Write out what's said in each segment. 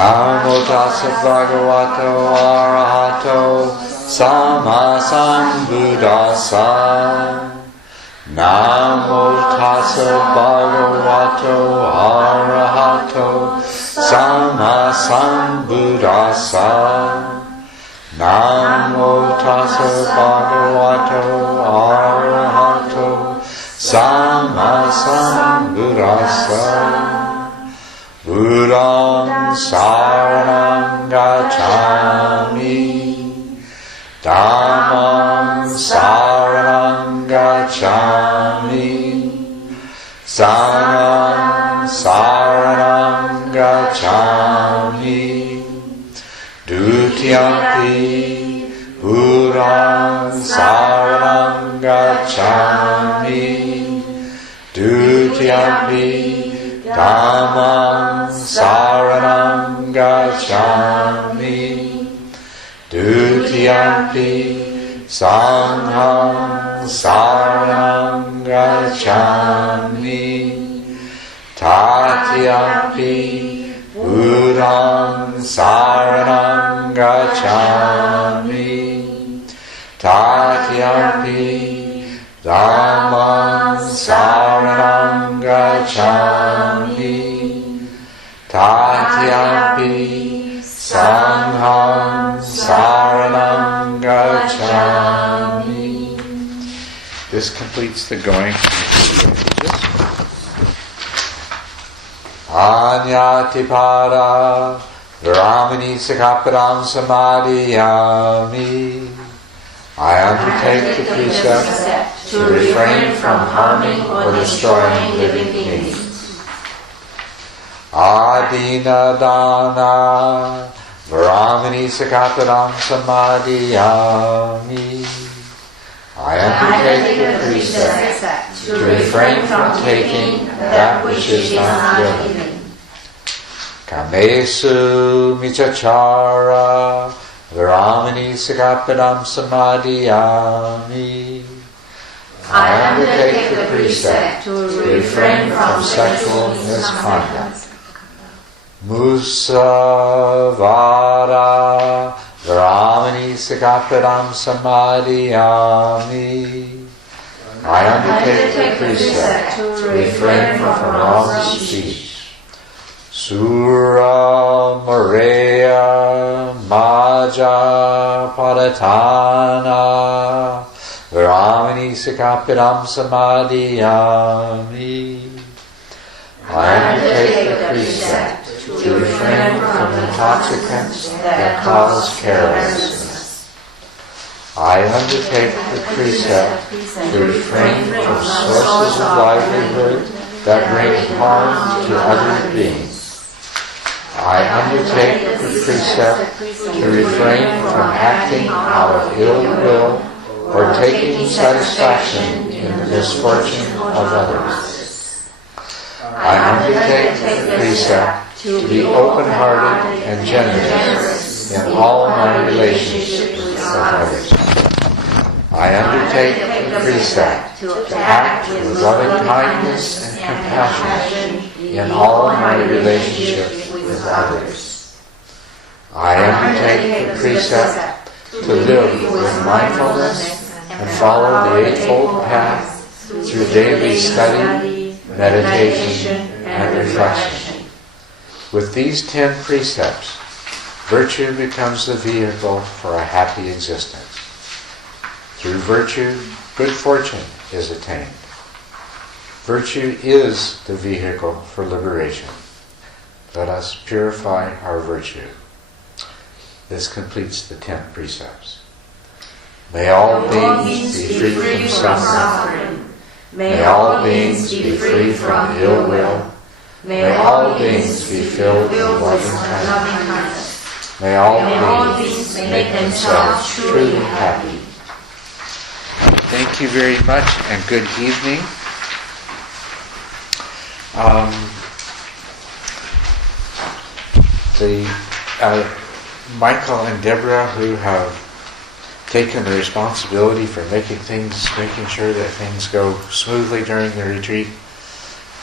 Namo tassa bhagavato arahato sama sambuddhassa. Namo tassa bhagavato arahato sama sambuddhassa. Namo tassa bhagavato arahato sama sambuddhassa. Buddham saranam gacchami, Dhammam saranam gacchami, Sangham saranam gacchami, Dutiyampi Buddham saranam gacchami, Dutiyampi Dhammam saranam gacchami, Dutiyampi Sangham saranam gacchami, Tatiyampi Buddham saranam gacchami, Tatiyampi Dhammam saranam gacchami, Tatiyampi Sangham saranam gacchami. This completes the going Anyatipada Ramani Sakapadam Samadhiyami. I undertake the precept to refrain from harming or destroying living beings. Adina dana Brahmani Sakapadam Samadhiyami. I undertake the precept to refrain from taking that which is not given. Kamesu michachara Brahmani Sakapadam Samadhiyami. I undertake the precept to refrain from sexual misconduct. Musavada Brahmani Sakapadam Samadhiyami. I undertake the precept to refrain from wrong speech. Sura Mareya Maja Padatana Brahmani Sakapadam Samadhiyami. I undertake the precept to refrain from intoxicants that cause carelessness. I undertake the precept to refrain from sources of livelihood that bring harm to other beings. I undertake the precept to refrain from acting out of ill will or taking satisfaction in the misfortune of others. I undertake the precept to be open-hearted and generous in all my relationships with others. I undertake the precept to act with loving kindness and compassion in all my relationships with others. I undertake the precept to live with mindfulness and follow the Eightfold Path through daily study, meditation, and reflection. With these 10 precepts, virtue becomes the vehicle for a happy existence. Through virtue, good fortune is attained. Virtue is the vehicle for liberation. Let us purify our virtue. This completes the 10 precepts. May all beings be free from suffering. May all beings be free from ill will. May all beings be filled with loving kindness. May all beings make themselves truly happy. Thank you very much and good evening. Michael and Deborah, who have taken the responsibility for making sure that things go smoothly during the retreat,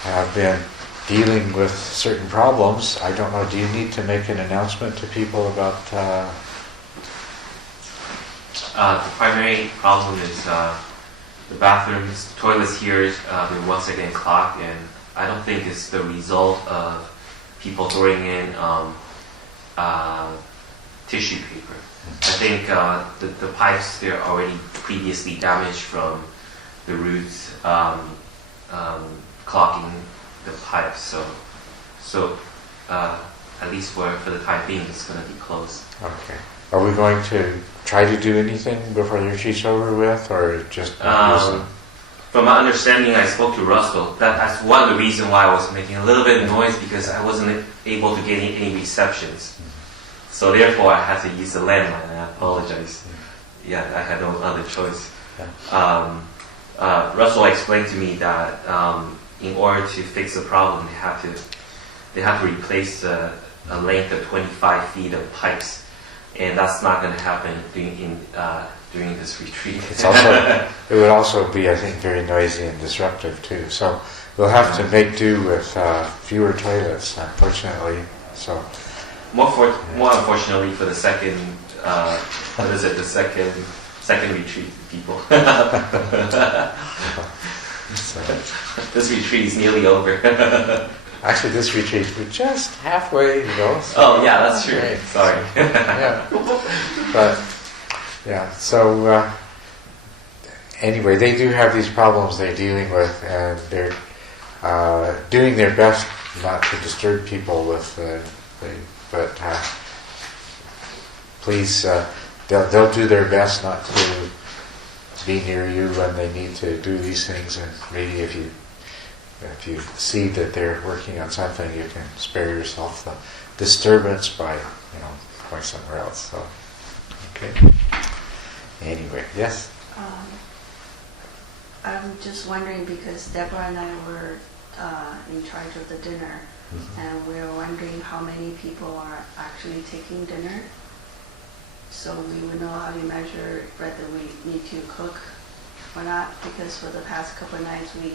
have been dealing with certain problems. I don't know, do you need to make an announcement to people about... The primary problem is the bathrooms, toilets here have been once again clogged, and I don't think it's the result of people throwing in tissue paper. I think the pipes, they're already previously damaged from the roots clogging the pipes. So at least for the time being, it's going to be closed. Okay. Are we going to try to do anything before the retreat's over with, or just... From my understanding, I spoke to Russell. That's one of the reasons why I was making a little bit of noise, because I wasn't able to get any receptions. So therefore, I had to use the landline, and I apologize. Yeah, I had no other choice. Russell explained to me that in order to fix the problem, they have to replace a length of 25 feet of pipes, and that's not going to happen during this retreat. It would also be, I think, very noisy and disruptive too. So we'll have to make do with fewer toilets, unfortunately. So more unfortunately for the second, the second retreat people. This retreat is nearly over. Actually, this retreat, we're just halfway to go. So oh, yeah, that's true. Great. Sorry. Yeah. But, yeah, so anyway, they do have these problems they're dealing with, and they're doing their best not to disturb people with but please, they'll do their best not to be near you when they need to do these things, and maybe if you see that they're working on something, you can spare yourself the disturbance by, going somewhere else. So, okay. Anyway, yes? I'm just wondering, because Deborah and I were in charge of the dinner, and we were wondering how many people are actually taking dinner, so we would know how to measure whether we need to cook or not, because for the past couple of nights we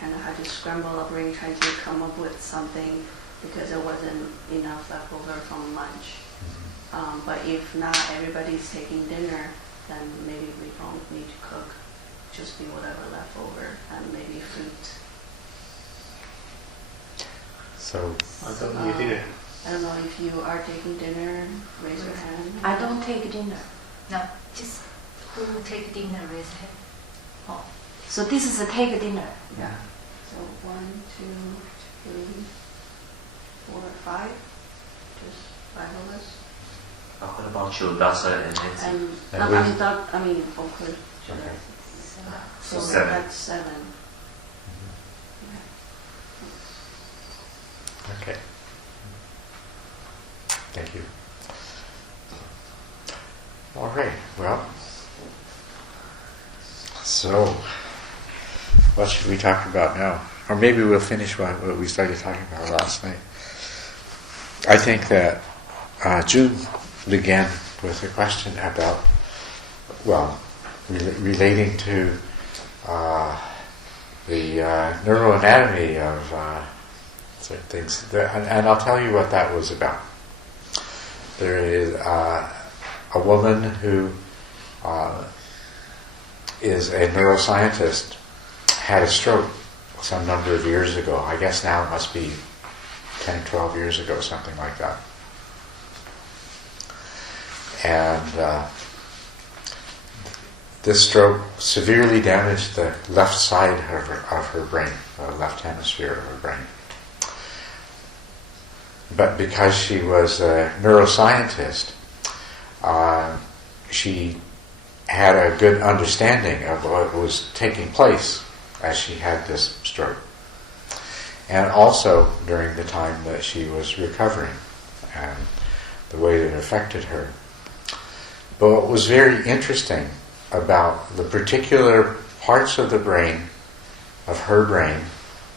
kind of had to scramble our brain trying to come up with something, because there wasn't enough left over from lunch. But if not everybody's taking dinner, then maybe we don't need to cook, just be whatever left over, and maybe fruit. So, I don't know if you are taking dinner, raise your hand. I don't take dinner. No, just who will take dinner, raise hand. Oh. So this is a take dinner. Yeah. So 1, 2, 3, 4, 5. Just 5 of us. What about Culadasa and Nancy? Oakwood. Okay. So 7. that's 7. Okay. Thank you. All right. Well, so what should we talk about now? Or maybe we'll finish what we started talking about last night. I think that June began with a question about, relating to the neuroanatomy of certain things. And I'll tell you what that was about. There is a woman who is a neuroscientist, had a stroke some number of years ago. I guess now it must be 10, 12 years ago, something like that. And this stroke severely damaged the left side of her brain, the left hemisphere of her brain. But because she was a neuroscientist, she had a good understanding of what was taking place as she had this stroke. And also during the time that she was recovering and the way that it affected her. But what was very interesting about the particular parts of the brain, of her brain,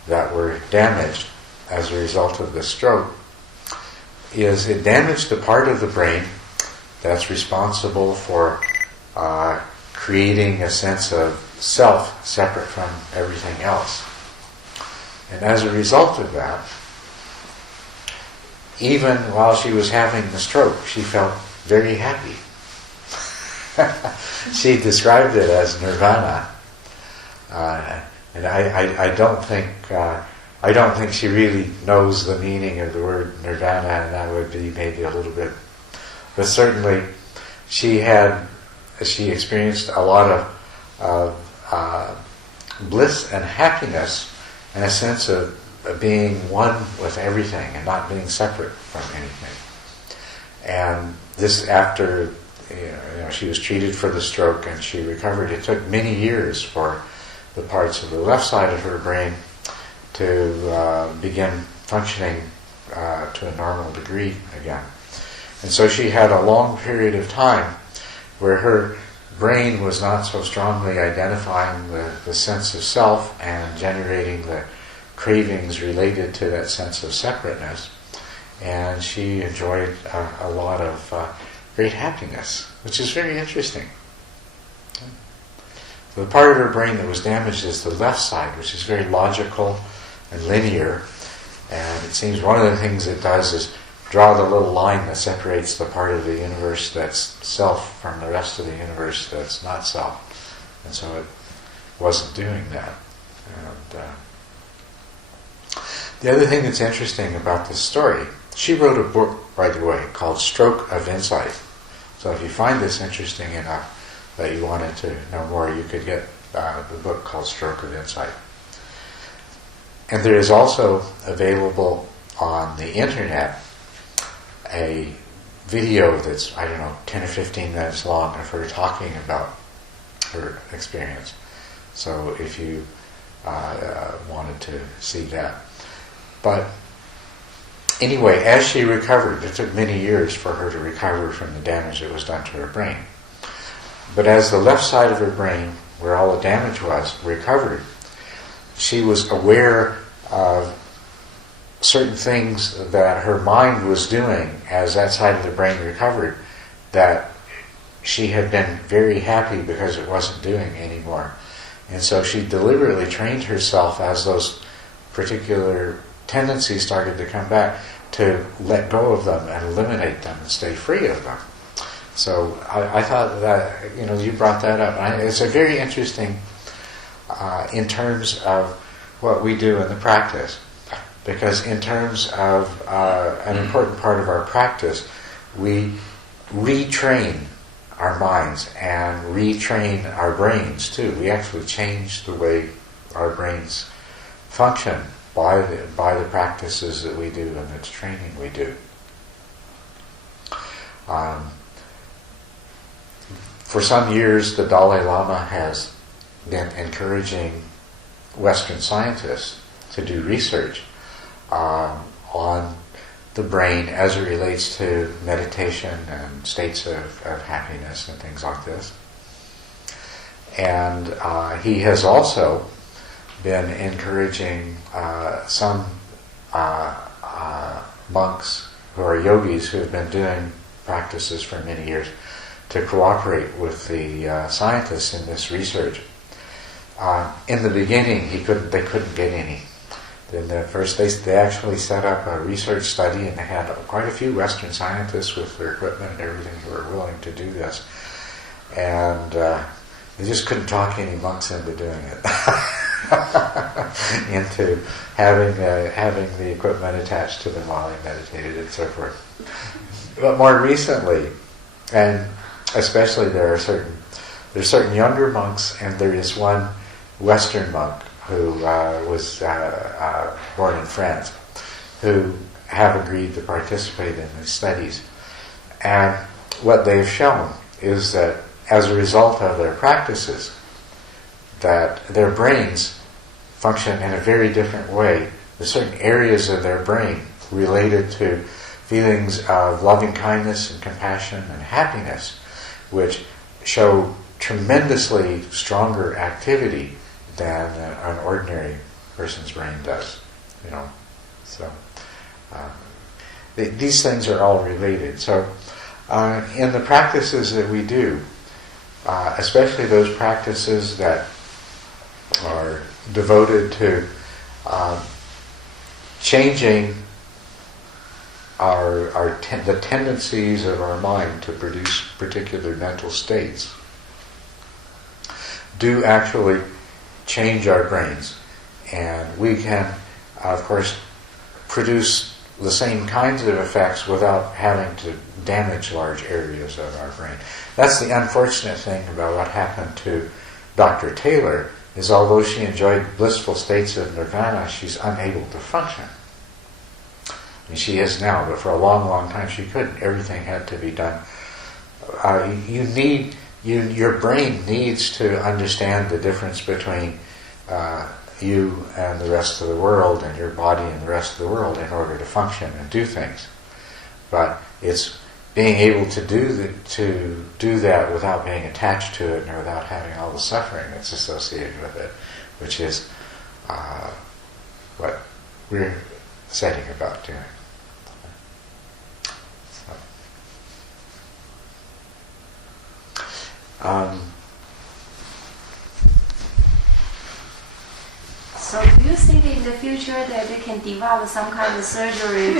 that were damaged as a result of the stroke, is it damaged the part of the brain that's responsible for creating a sense of self separate from everything else. And as a result of that, even while she was having the stroke, she felt very happy. She described it as nirvana, and I don't think she really knows the meaning of the word nirvana, and that would be maybe a little bit. But certainly, she experienced a lot of bliss and happiness, and a sense of being one with everything and not being separate from anything. And this after she was treated for the stroke and she recovered. It took many years for the parts of the left side of her brain to begin functioning to a normal degree again. And so she had a long period of time where her brain was not so strongly identifying the sense of self and generating the cravings related to that sense of separateness. And she enjoyed a lot of great happiness, which is very interesting. So the part of her brain that was damaged is the left side, which is very logical and linear. And it seems one of the things it does is draw the little line that separates the part of the universe that's self from the rest of the universe that's not self. And so it wasn't doing that. And the other thing that's interesting about this story, she wrote a book, by the way, called Stroke of Insight. So if you find this interesting enough that you wanted to know more, you could get the book called Stroke of Insight. And there is also available on the internet a video that's, 10 or 15 minutes long of her talking about her experience. So if you wanted to see that. But anyway, as she recovered, it took many years for her to recover from the damage that was done to her brain. But as the left side of her brain, where all the damage was, recovered, she was aware of certain things that her mind was doing as that side of the brain recovered that she had been very happy because it wasn't doing anymore. And so she deliberately trained herself as those particular tendencies started to come back to let go of them and eliminate them and stay free of them. So I thought that, you brought that up. It's a very interesting in terms of what we do in the practice. Because in terms of an important part of our practice, we retrain our minds and retrain our brains too. We actually change the way our brains function by the practices that we do and the training we do. For some years, the Dalai Lama has been encouraging Western scientists to do research on the brain as it relates to meditation and states of happiness and things like this. And he has also been encouraging some monks who are yogis who have been doing practices for many years to cooperate with the scientists in this research. In the beginning, they couldn't get any. In the first, they actually set up a research study, and they had quite a few Western scientists with their equipment and everything who were willing to do this. And they just couldn't talk any monks into doing it, into having the equipment attached to them while they meditated and so forth. But more recently, and especially there's certain younger monks, and there is one Western monk who was born in France, who have agreed to participate in these studies. And what they've shown is that as a result of their practices, that their brains function in a very different way. There's certain areas of their brain related to feelings of loving kindness and compassion and happiness, which show tremendously stronger activity than an ordinary person's brain does, So these things are all related. So in the practices that we do, especially those practices that are devoted to changing the tendencies of our mind to produce particular mental states do actually change our brains. And we can, of course, produce the same kinds of effects without having to damage large areas of our brain. That's the unfortunate thing about what happened to Dr. Taylor, is although she enjoyed blissful states of nirvana, she's unable to function. I mean, she is now, but for a long, long time she couldn't. Everything had to be done. Your brain needs to understand the difference between you and the rest of the world, and your body and the rest of the world, in order to function and do things. But it's being able to do that without being attached to it and without having all the suffering that's associated with it, which is what we're setting about doing. So do you think in the future that they can develop some kind of surgery to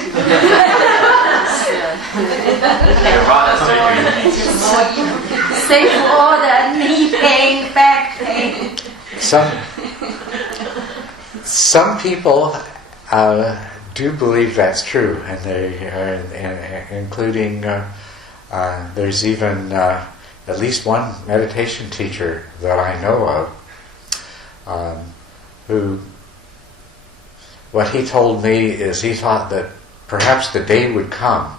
save all the knee pain, back pain? Some people do believe that's true, and including there's even at least one meditation teacher that I know of, who, what he told me is he thought that perhaps the day would come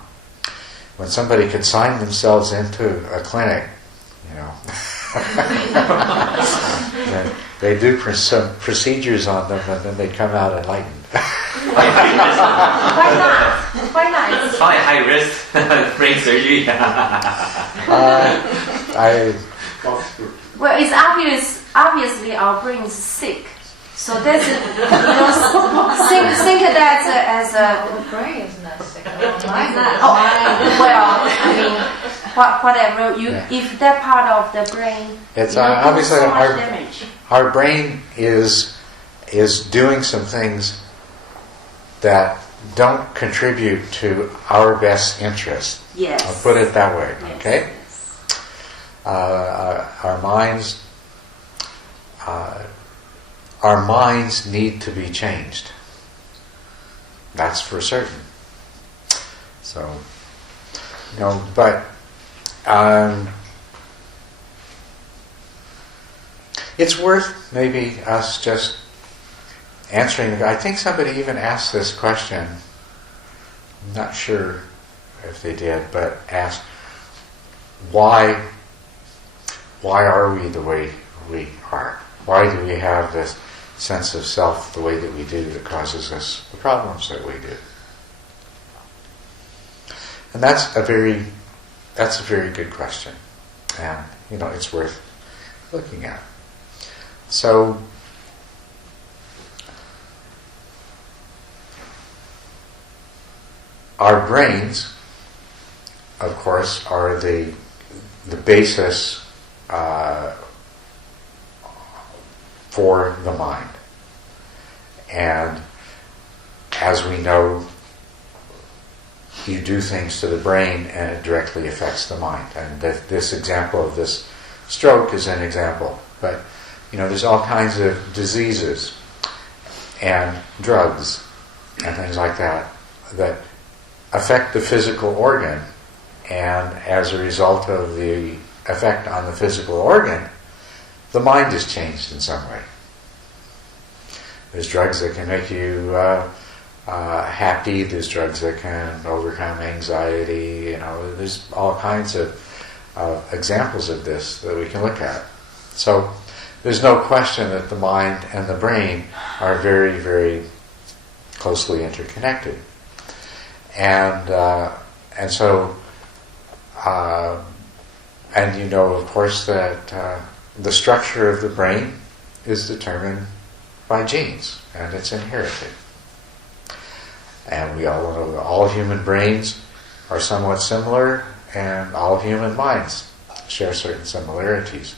when somebody could sign themselves into a clinic, and they do some procedures on them, and then they come out enlightened. Why not? Why not? It's probably high risk brain surgery. Well, it's obviously our brain is sick. So that's think that as a The brain is not sick. well, I mean, whatever if that part of the brain, it's obviously so much damage. Our brain is doing some things that don't contribute to our best interest. Yes. I'll put it that way. Yes. Okay. Our minds need to be changed. That's for certain. So, but it's worth maybe us just answering. I think somebody even asked this question. I'm not sure if they did, but asked, why are we the way we are? Why do we have this sense of self the way that we do that causes us the problems that we do? And that's a very good question, and it's worth looking at. So our brains, of course, are the basis for the mind. And as we know, you do things to the brain and it directly affects the mind. And this example of this stroke is an example. But, there's all kinds of diseases and drugs and things like that affect the physical organ. And as a result of the effect on the physical organ, the mind is changed in some way. There's drugs that can make you happy. There's drugs that can overcome anxiety. There's all kinds of examples of this that we can look at. So there's no question that the mind and the brain are very, very closely interconnected. And so, of course, that the structure of the brain is determined by genes, and it's inherited. And we all know that all human brains are somewhat similar, and all human minds share certain similarities.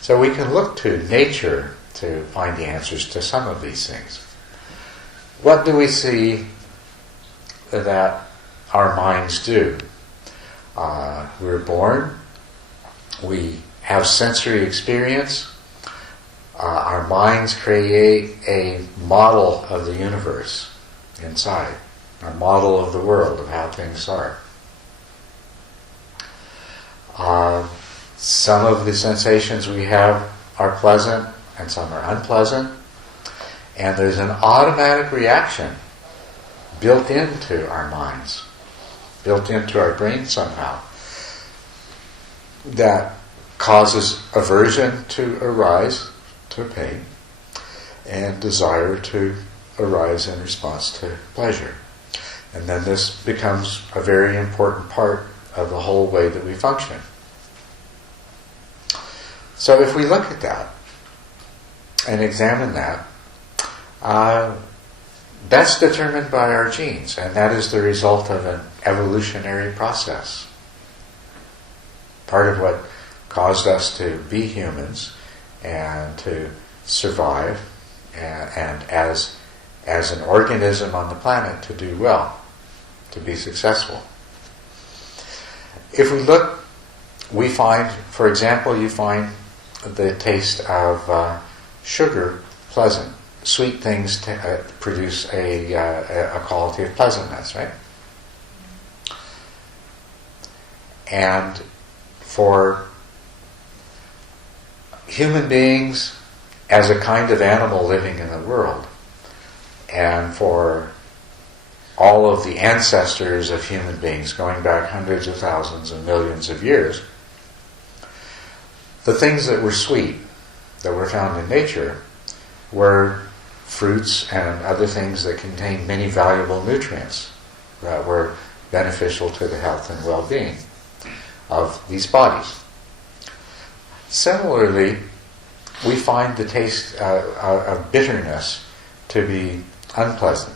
So we can look to nature to find the answers to some of these things. what do we see that our minds do? We're born, we have sensory experience, our minds create a model of the universe inside, a model of the world, of how things are. Some of the sensations we have are pleasant and some are unpleasant, and there's an automatic reaction built into our minds, built into our brain somehow, that causes aversion to arise to pain and desire to arise in response to pleasure. And then this becomes a very important part of the whole way that we function. So if we look at that and examine that, that's determined by our genes, and that is the result of an evolutionary process. Part of what caused us to be humans and to survive, and as an organism on the planet to do well, to be successful. If we look, we find, for example, you find the taste of sugar pleasant. Sweet things produce a quality of pleasantness, right? And for human beings, as a kind of animal living in the world, and for all of the ancestors of human beings going back hundreds of thousands and millions of years, the things that were sweet, that were found in nature, were fruits and other things that contained many valuable nutrients that were beneficial to the health and well-being of these bodies. Similarly, we find the taste of bitterness to be unpleasant.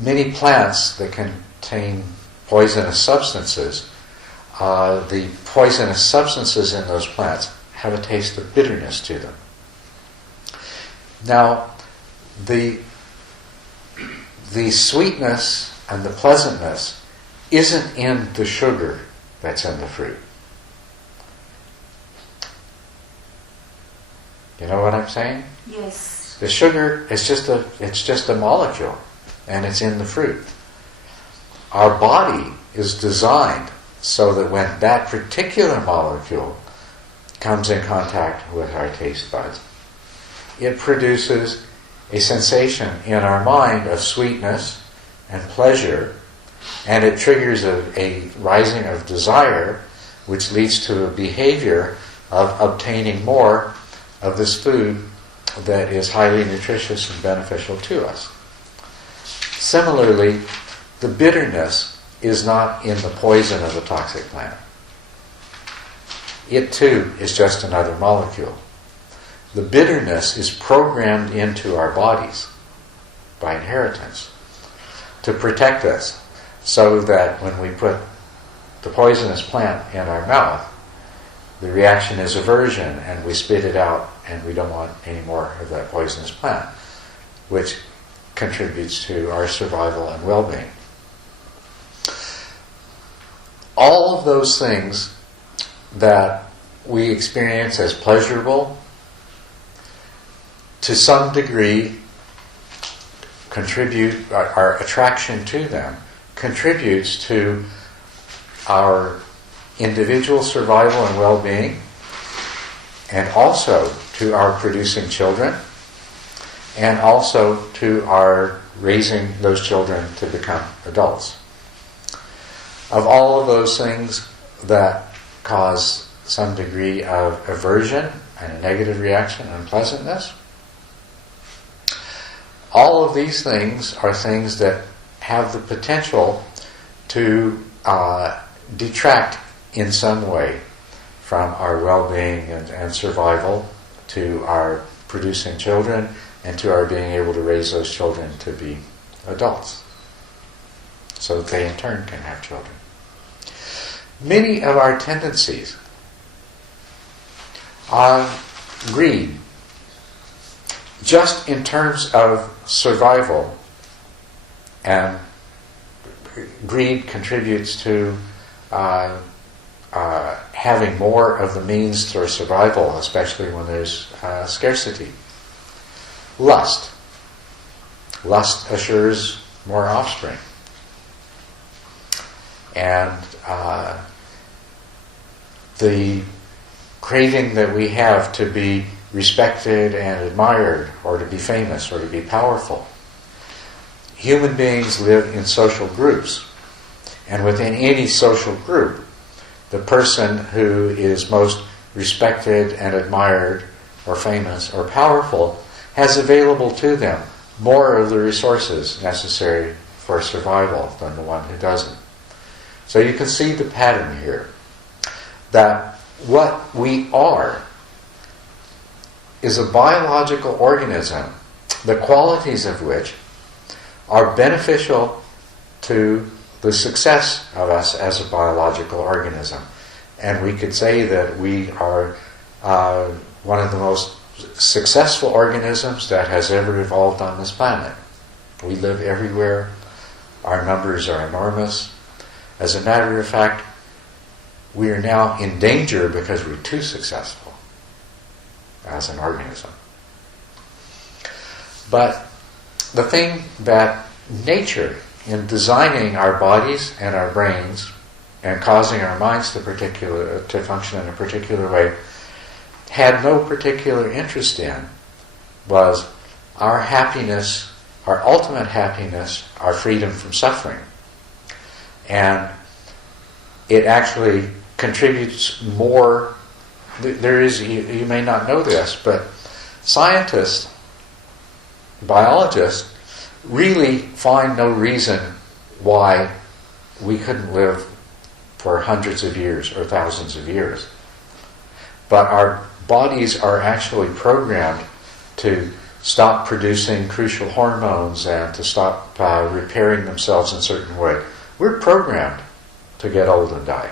Many plants that contain poisonous substances, the poisonous substances in those plants have a taste of bitterness to them. Now, the sweetness and the pleasantness isn't in the sugar that's in the fruit. You know what I'm saying? Yes. The sugar is just a molecule, and it's in the fruit. Our body is designed so that when that particular molecule comes in contact with our taste buds, it produces a sensation in our mind of sweetness and pleasure, and it triggers a rising of desire, which leads to a behavior of obtaining more of this food that is highly nutritious and beneficial to us. Similarly, the bitterness is not in the poison of the toxic plant. It too is just another molecule. The bitterness is programmed into our bodies by inheritance to protect us, so that when we put the poisonous plant in our mouth, the reaction is aversion and we spit it out and we don't want any more of that poisonous plant, which contributes to our survival and well-being. All of those things that we experience as pleasurable, to some degree contribute, our attraction to them contributes to our individual survival and well-being, and also to our producing children, and also to our raising those children to become adults. Of all of those things that cause some degree of aversion and a negative reaction, unpleasantness, all of these things are things that have the potential to detract in some way from our well-being and survival, to our producing children, and to our being able to raise those children to be adults, so that they in turn can have children. Many of our tendencies are greed, just in terms of survival, and greed contributes to having more of the means for survival, especially when there's scarcity. Lust. Lust assures more offspring. And the craving that we have to be respected and admired, or to be famous, or to be powerful. Human beings live in social groups. And within any social group, the person who is most respected and admired, or famous, or powerful, has available to them more of the resources necessary for survival than the one who doesn't. So you can see the pattern here, that what we are is a biological organism, the qualities of which are beneficial to the success of us as a biological organism. And we could say that we are one of the most successful organisms that has ever evolved on this planet. We live everywhere. Our numbers are enormous. As a matter of fact, we are now in danger because we're too successful as an organism. But the thing that nature, in designing our bodies and our brains and causing our minds to function in a particular way, had no particular interest in, was our happiness, our ultimate happiness, our freedom from suffering. And it actually contributes more. There is, you may not know this, but scientists, biologists, really find no reason why we couldn't live for hundreds of years or thousands of years. But our bodies are actually programmed to stop producing crucial hormones and to stop repairing themselves in a certain way. We're programmed to get old and die.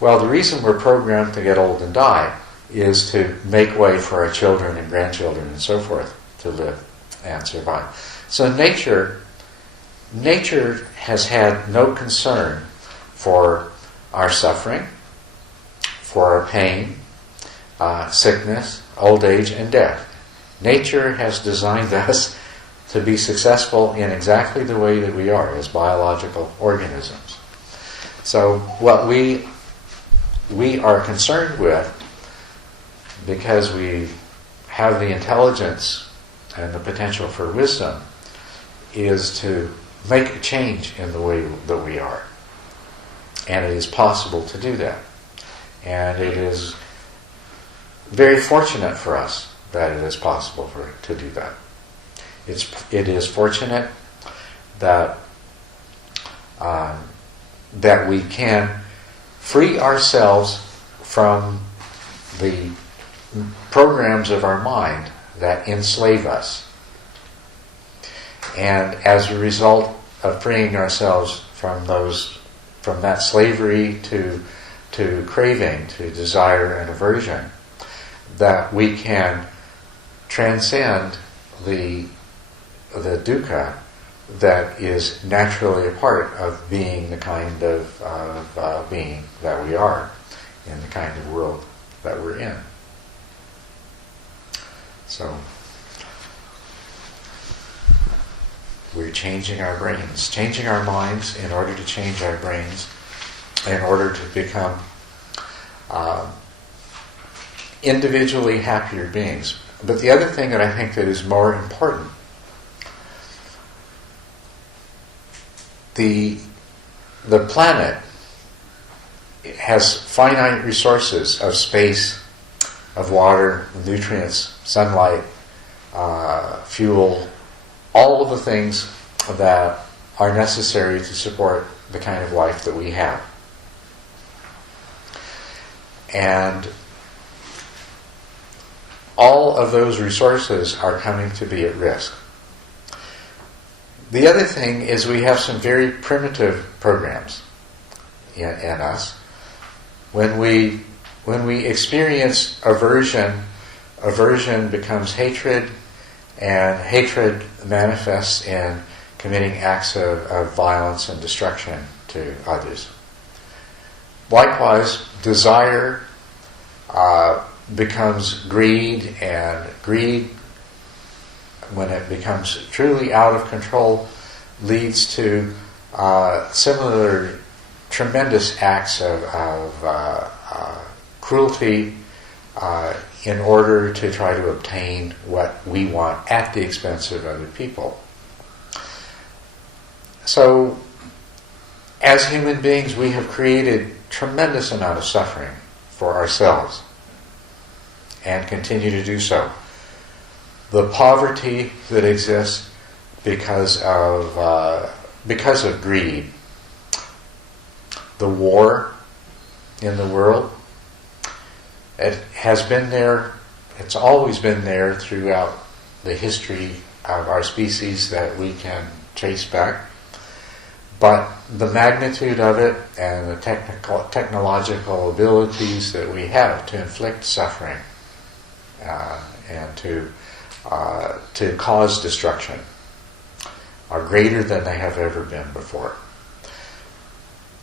Well, the reason we're programmed to get old and die is to make way for our children and grandchildren and so forth to live and survive. So nature has had no concern for our suffering, for our pain, sickness, old age, and death. Nature has designed us to be successful in exactly the way that we are as biological organisms. So what we are concerned with, because we have the intelligence and the potential for wisdom, is to make a change in the way that we are. And it is possible to do that. And it is very fortunate for us that it is possible to do that. It is fortunate that that we can free ourselves from the programs of our mind that enslave us. And as a result of freeing ourselves from that slavery to craving, to desire and aversion, that we can transcend the dukkha that is naturally a part of being the kind of being that we are, in the kind of world that we're in. So we're changing our brains, changing our minds in order to change our brains, in order to become individually happier beings. But the other thing that I think that is more important, the planet has finite resources of space, of water, nutrients, sunlight, fuel, all of the things that are necessary to support the kind of life that we have. And all of those resources are coming to be at risk. The other thing is we have some very primitive programs in us. When we experience aversion aversion becomes hatred, and hatred manifests in committing acts of violence and destruction to others. Likewise, desire becomes greed, and greed, when it becomes truly out of control, leads to similar tremendous acts of cruelty in order to try to obtain what we want at the expense of other people. So, as human beings, we have created tremendous amount of suffering for ourselves and continue to do so. The poverty that exists because of greed, the war in the world, it has been there, it's always been there throughout the history of our species that we can trace back. But the magnitude of it and the technological abilities that we have to inflict suffering and to cause destruction are greater than they have ever been before.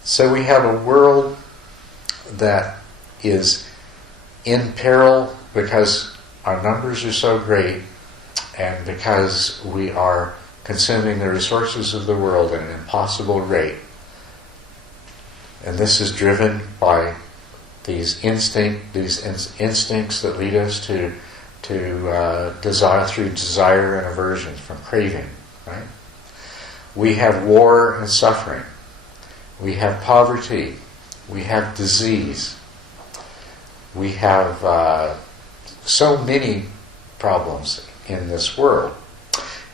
So we have a world that is in peril because our numbers are so great and because we are consuming the resources of the world at an impossible rate. And this is driven by these instincts that lead us to desire, through desire and aversion, from craving. Right? We have war and suffering. We have poverty. We have disease. We have so many problems in this world.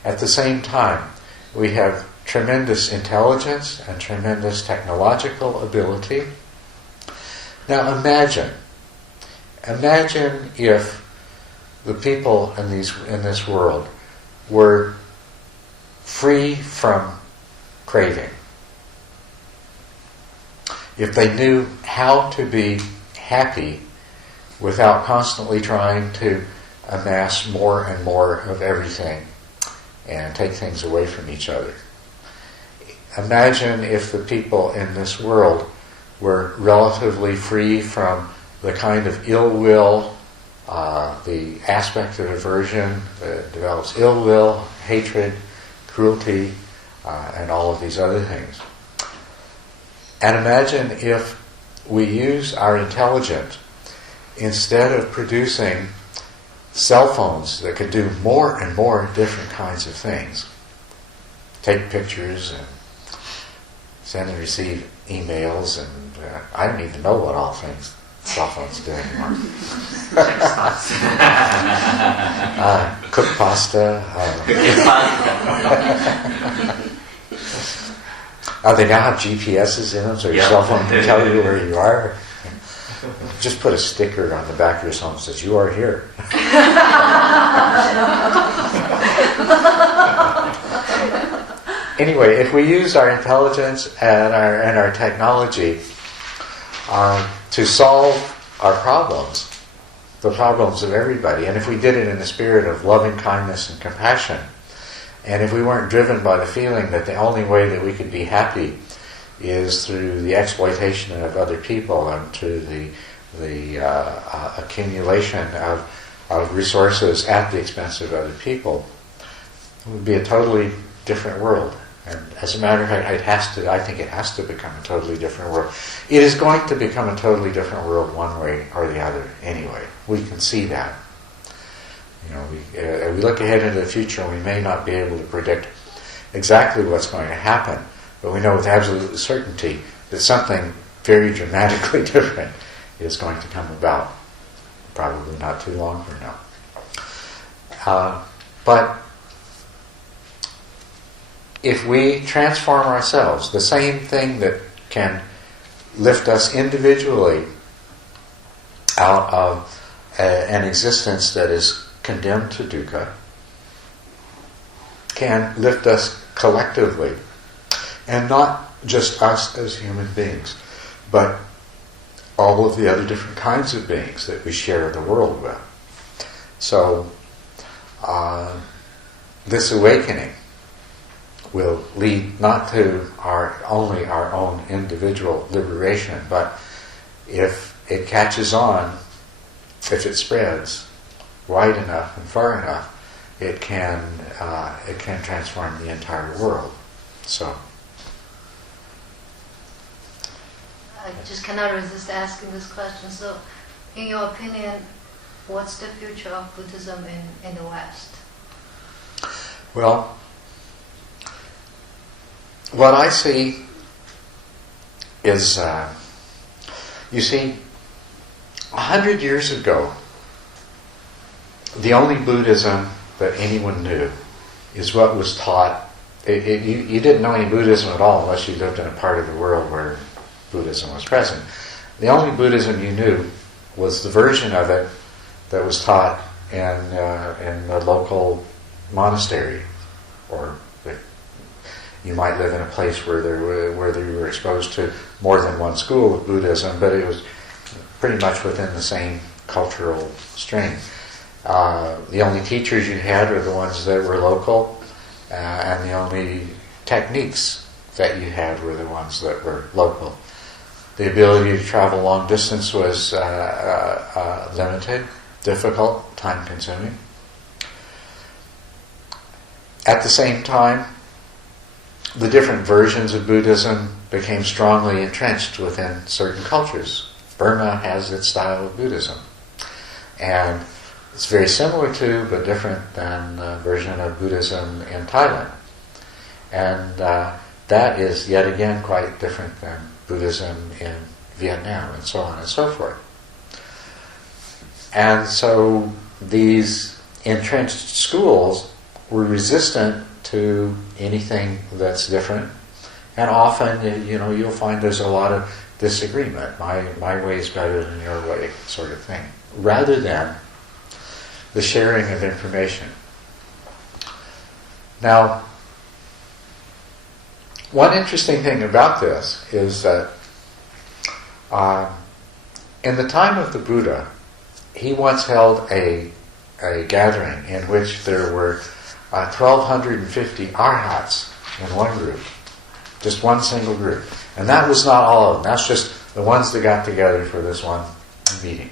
At the same time, we have tremendous intelligence and tremendous technological ability. Now imagine if the people in this world were free from craving. If they knew how to be happy without constantly trying to amass more and more of everything and take things away from each other. Imagine if the people in this world were relatively free from the kind of ill will, the aspect of aversion that develops ill will, hatred, cruelty, and all of these other things. And imagine if we use our intelligence, instead of producing cell phones that could do more and more different kinds of things, take pictures and send and receive emails, and I don't even know what all things cell phones do anymore. Cook pasta. They now have GPSs in them, so your cell phone can tell you where you are. Just put a sticker on the back of your phone that says, "You are here." Anyway, if we use our intelligence and our technology to solve our problems, the problems of everybody, and if we did it in the spirit of loving kindness and compassion, and if we weren't driven by the feeling that the only way that we could be happy is through the exploitation of other people and through the accumulation of resources at the expense of other people, it would be a totally different world. And as a matter of fact, I think it has to become a totally different world. It is going to become a totally different world one way or the other anyway. We can see that. You know, we look ahead into the future and we may not be able to predict exactly what's going to happen, but we know with absolute certainty that something very dramatically different is going to come about, probably not too long from now. But if we transform ourselves, the same thing that can lift us individually out of an existence that is condemned to dukkha, can lift us collectively, and not just us as human beings, but all of the other different kinds of beings that we share the world with. So this awakening will lead not to only our own individual liberation, but if it catches on, if it spreads wide enough and far enough, it can transform the entire world. So I just cannot resist asking this question. So, in your opinion, what's the future of Buddhism in the West? well, what I see is, you see, 100 years ago, the only Buddhism that anyone knew is what was taught. You didn't know any Buddhism at all unless you lived in a part of the world where Buddhism was present. The only Buddhism you knew was the version of it that was taught in the local monastery, or you might live in a place where you were exposed to more than one school of Buddhism, but it was pretty much within the same cultural strain. The only teachers you had were the ones that were local, and the only techniques that you had were the ones that were local. The ability to travel long distance was limited, difficult, time-consuming. At the same time, the different versions of Buddhism became strongly entrenched within certain cultures. Burma has its style of Buddhism, and it's very similar to, but different than, the version of Buddhism in Thailand. And that is yet again quite different than Buddhism in Vietnam, and so on and so forth. And so these entrenched schools were resistant to anything that's different, and often, you'll find there's a lot of disagreement. My way is better than your way, sort of thing, rather than the sharing of information. Now, one interesting thing about this is that in the time of the Buddha, he once held a gathering in which there were 1,250 arhats in one group, just one single group. And that was not all of them. That's just the ones that got together for this one meeting.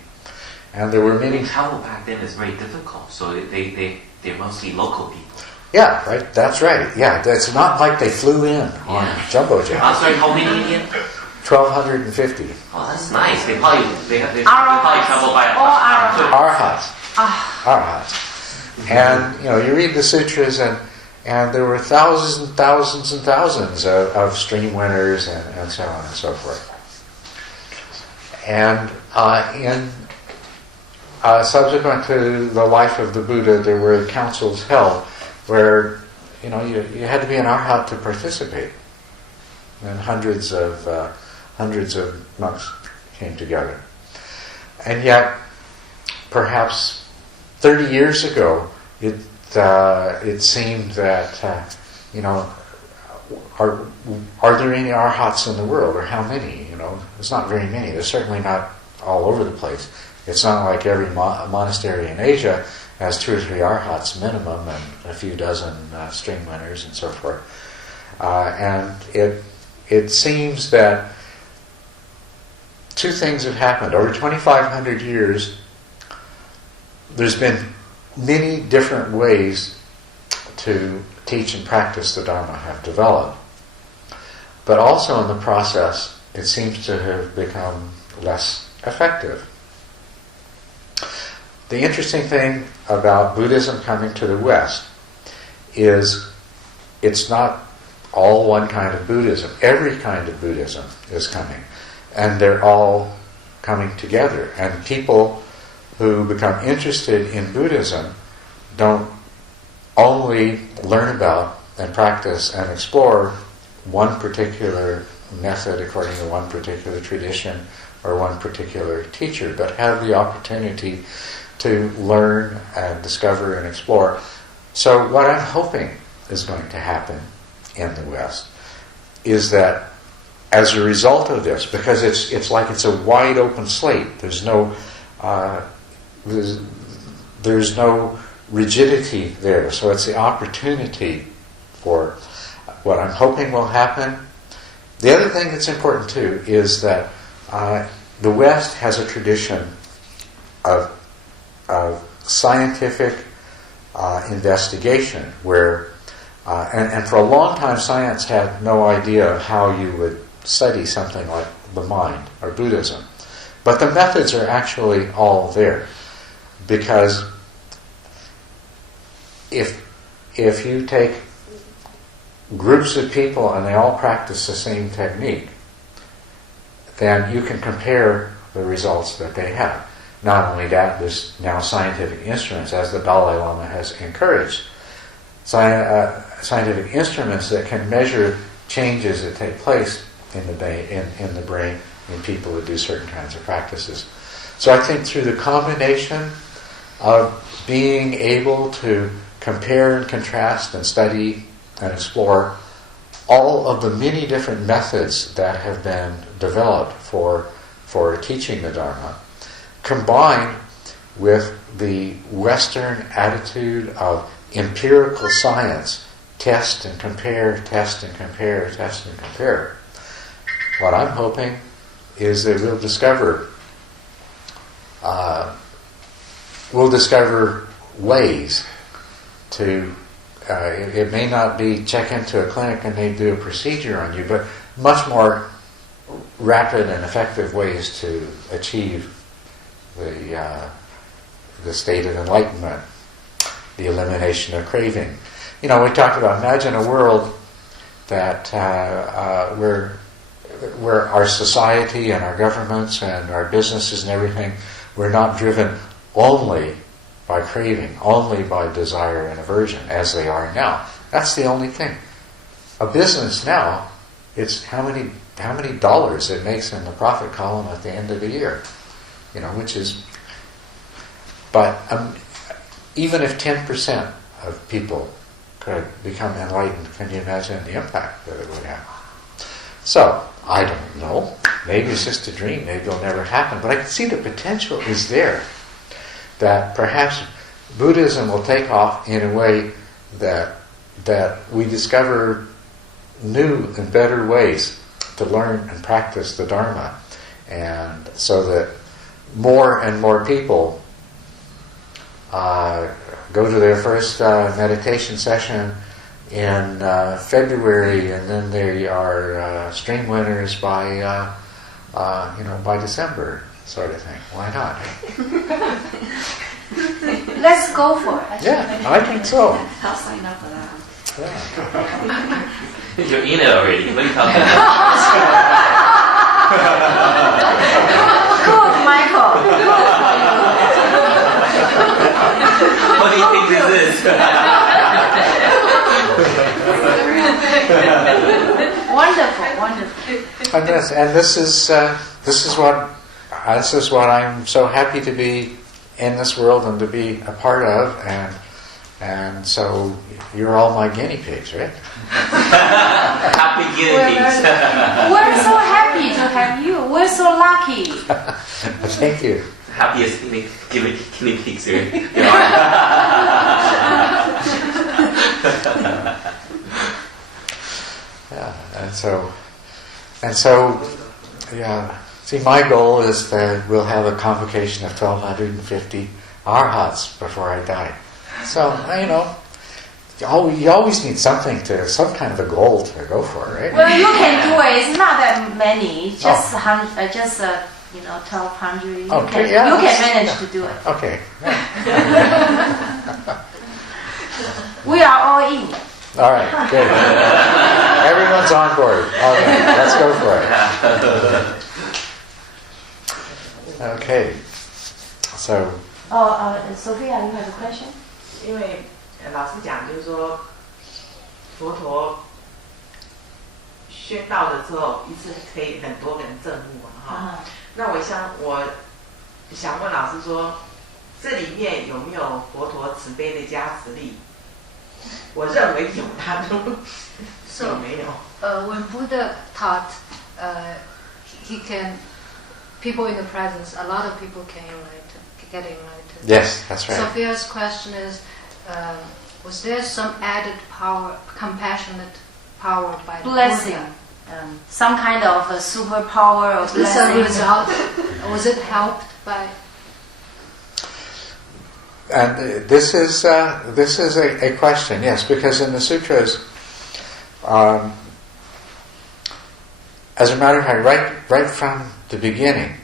And there were many... Travel back then is very difficult, so they're mostly local people. Yeah, right. That's right. Yeah, it's not like they flew in on jumbo jets. I'm sorry, how many again? 1,250. Oh, that's nice. They probably travel by Arhats. Arhats. And, you read the sutras, and there were thousands and thousands and thousands of stream winners and so on and so forth. And subsequent to the life of the Buddha, there were councils held where, you had to be an arhat to participate. And hundreds of monks came together. And yet, perhaps 30 years ago, it seemed that, are there any arhats in the world, or how many? There's not very many. There's certainly not all over the place. It's not like every monastery in Asia has 2 or 3 arhats minimum, and a few dozen stream winners and so forth. And it seems that 2 things have happened. Over 2,500 years, there's been many different ways to teach and practice the Dharma have developed. But also in the process, it seems to have become less effective. The interesting thing about Buddhism coming to the West is it's not all one kind of Buddhism. Every kind of Buddhism is coming, and they're all coming together. And people who become interested in Buddhism don't only learn about and practice and explore one particular method according to one particular tradition or one particular teacher, but have the opportunity to learn and discover and explore. So what I'm hoping is going to happen in the West is that as a result of this, because it's like it's a wide open slate, there's there's no rigidity there. So it's the opportunity for what I'm hoping will happen. The other thing that's important too is that the West has a tradition of scientific investigation where, and for a long time science had no idea how you would study something like the mind or Buddhism. But the methods are actually all there. Because if you take groups of people and they all practice the same technique, then you can compare the results that they have. Not only that, there's now scientific instruments, as the Dalai Lama has encouraged. Scientific instruments that can measure changes that take place in the brain in people who do certain kinds of practices. So I think through the combination of being able to compare and contrast and study and explore all of the many different methods that have been developed for teaching the Dharma, combined with the Western attitude of empirical science, test and compare, test and compare, test and compare. What I'm hoping is that we'll discover ways to, it may not be check into a clinic and they do a procedure on you, but much more rapid and effective ways to achieve the state of enlightenment, the elimination of craving. We talked about, imagine a world that where our society and our governments and our businesses and everything were not driven only by craving, only by desire and aversion, as they are now. That's the only thing. A business now, it's how many dollars it makes in the profit column at the end of the year, which is. But even if 10% of people could become enlightened, can you imagine the impact that it would have? So, I don't know. Maybe it's just a dream. Maybe it'll never happen. But I can see the potential is there. That perhaps Buddhism will take off in a way that we discover new and better ways to learn and practice the Dharma. And so that more and more people go to their first meditation session in February, and then they are stream winners by December, sort of thing. Why not? Let's go for it. Yeah, I think so. I'll sign up for that. Yeah. You're in it already. What are you talking about? Good, Michael. Good for you. What do you think this is? Wonderful. And this is what I'm so happy to be in this world and to be a part of, and so you're all my guinea pigs, right? Happy guinea pigs. We're so happy to have you. We're so lucky. Thank you. Happiest guinea pigs there are. Yeah, and so, yeah. See, my goal is that we'll have a convocation of 1,250 arhats before I die. So, you always need some kind of a goal to go for, right? Well, you can do it. It's not that many. Just 1,200. Okay, you can manage to do it. Okay. We are all in. All right, good. Everyone's on board. All right, let's go for it. Okay, so. Sophia, you have a question? 因为老师讲就是说，佛陀宣道的时候，一次可以很多人证悟嘛，哈。那我想问老师说，这里面有没有佛陀慈悲的加持力？我认为有，他都有没有？When Buddha taught, he can people in the presence, a lot of people can getting enlightened. Yes, that's right. Sophia's question is, was there some added power, compassionate power by the Blessing. Buddha? Some kind of a superpower or Was this a blessing. result? Was it helped by? And this is a question, yes, because in the sutras, as a matter of fact, right from the beginning,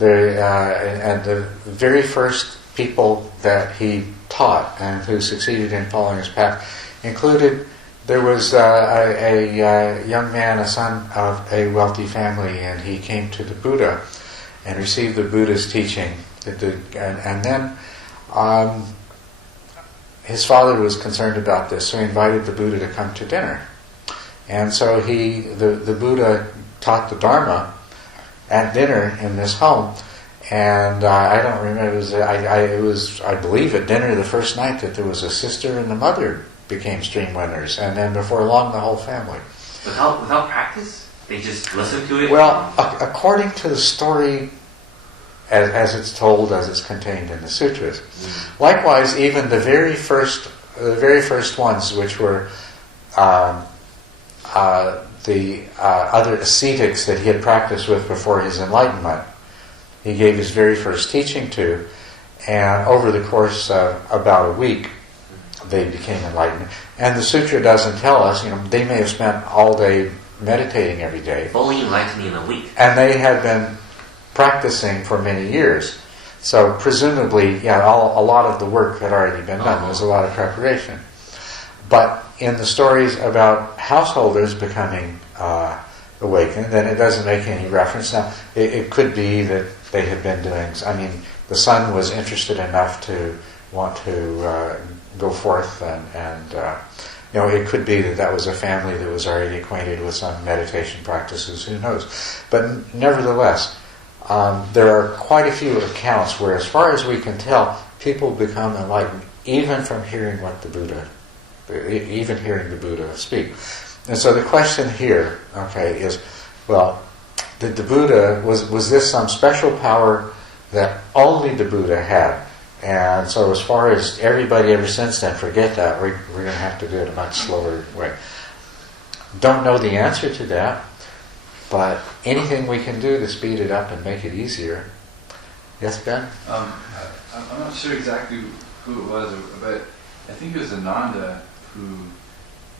and the very first people that he taught and who succeeded in following his path included, there was a young man, a son of a wealthy family, and he came to the Buddha and received the Buddha's teaching. And then his father was concerned about this, so he invited the Buddha to come to dinner. And so the Buddha taught the Dharma at dinner in this home. And I don't remember, it was, I believe, at dinner the first night that there was a sister and the mother became stream winners. And then before long, the whole family. Without practice? They just listen to it? Well, according to the story as it's told, as it's contained in the sutras. Likewise, even the very first ones, which were the other ascetics that he had practiced with before his enlightenment, he gave his very first teaching to, and over the course of about a week, they became enlightened. And the sutra doesn't tell us, they may have spent all day meditating every day. Only enlightening in a week. And they had been practicing for many years. So presumably, a lot of the work had already been done. There was a lot of preparation. But in the stories about householders becoming awakened, then it doesn't make any reference. Now, it could be that they had been doing, the son was interested enough to want to go forth and it could be that was a family that was already acquainted with some meditation practices, who knows. But nevertheless, there are quite a few accounts where, as far as we can tell, people become enlightened even from hearing hearing the Buddha speak. And so the question here, is, well, did the Buddha, was this some special power that only the Buddha had? And so as far as everybody ever since then, forget that. We're going to have to do it a much slower way. Don't know the answer to that, but anything we can do to speed it up and make it easier. Yes, Ben? I'm not sure exactly who it was, but I think it was Ananda who,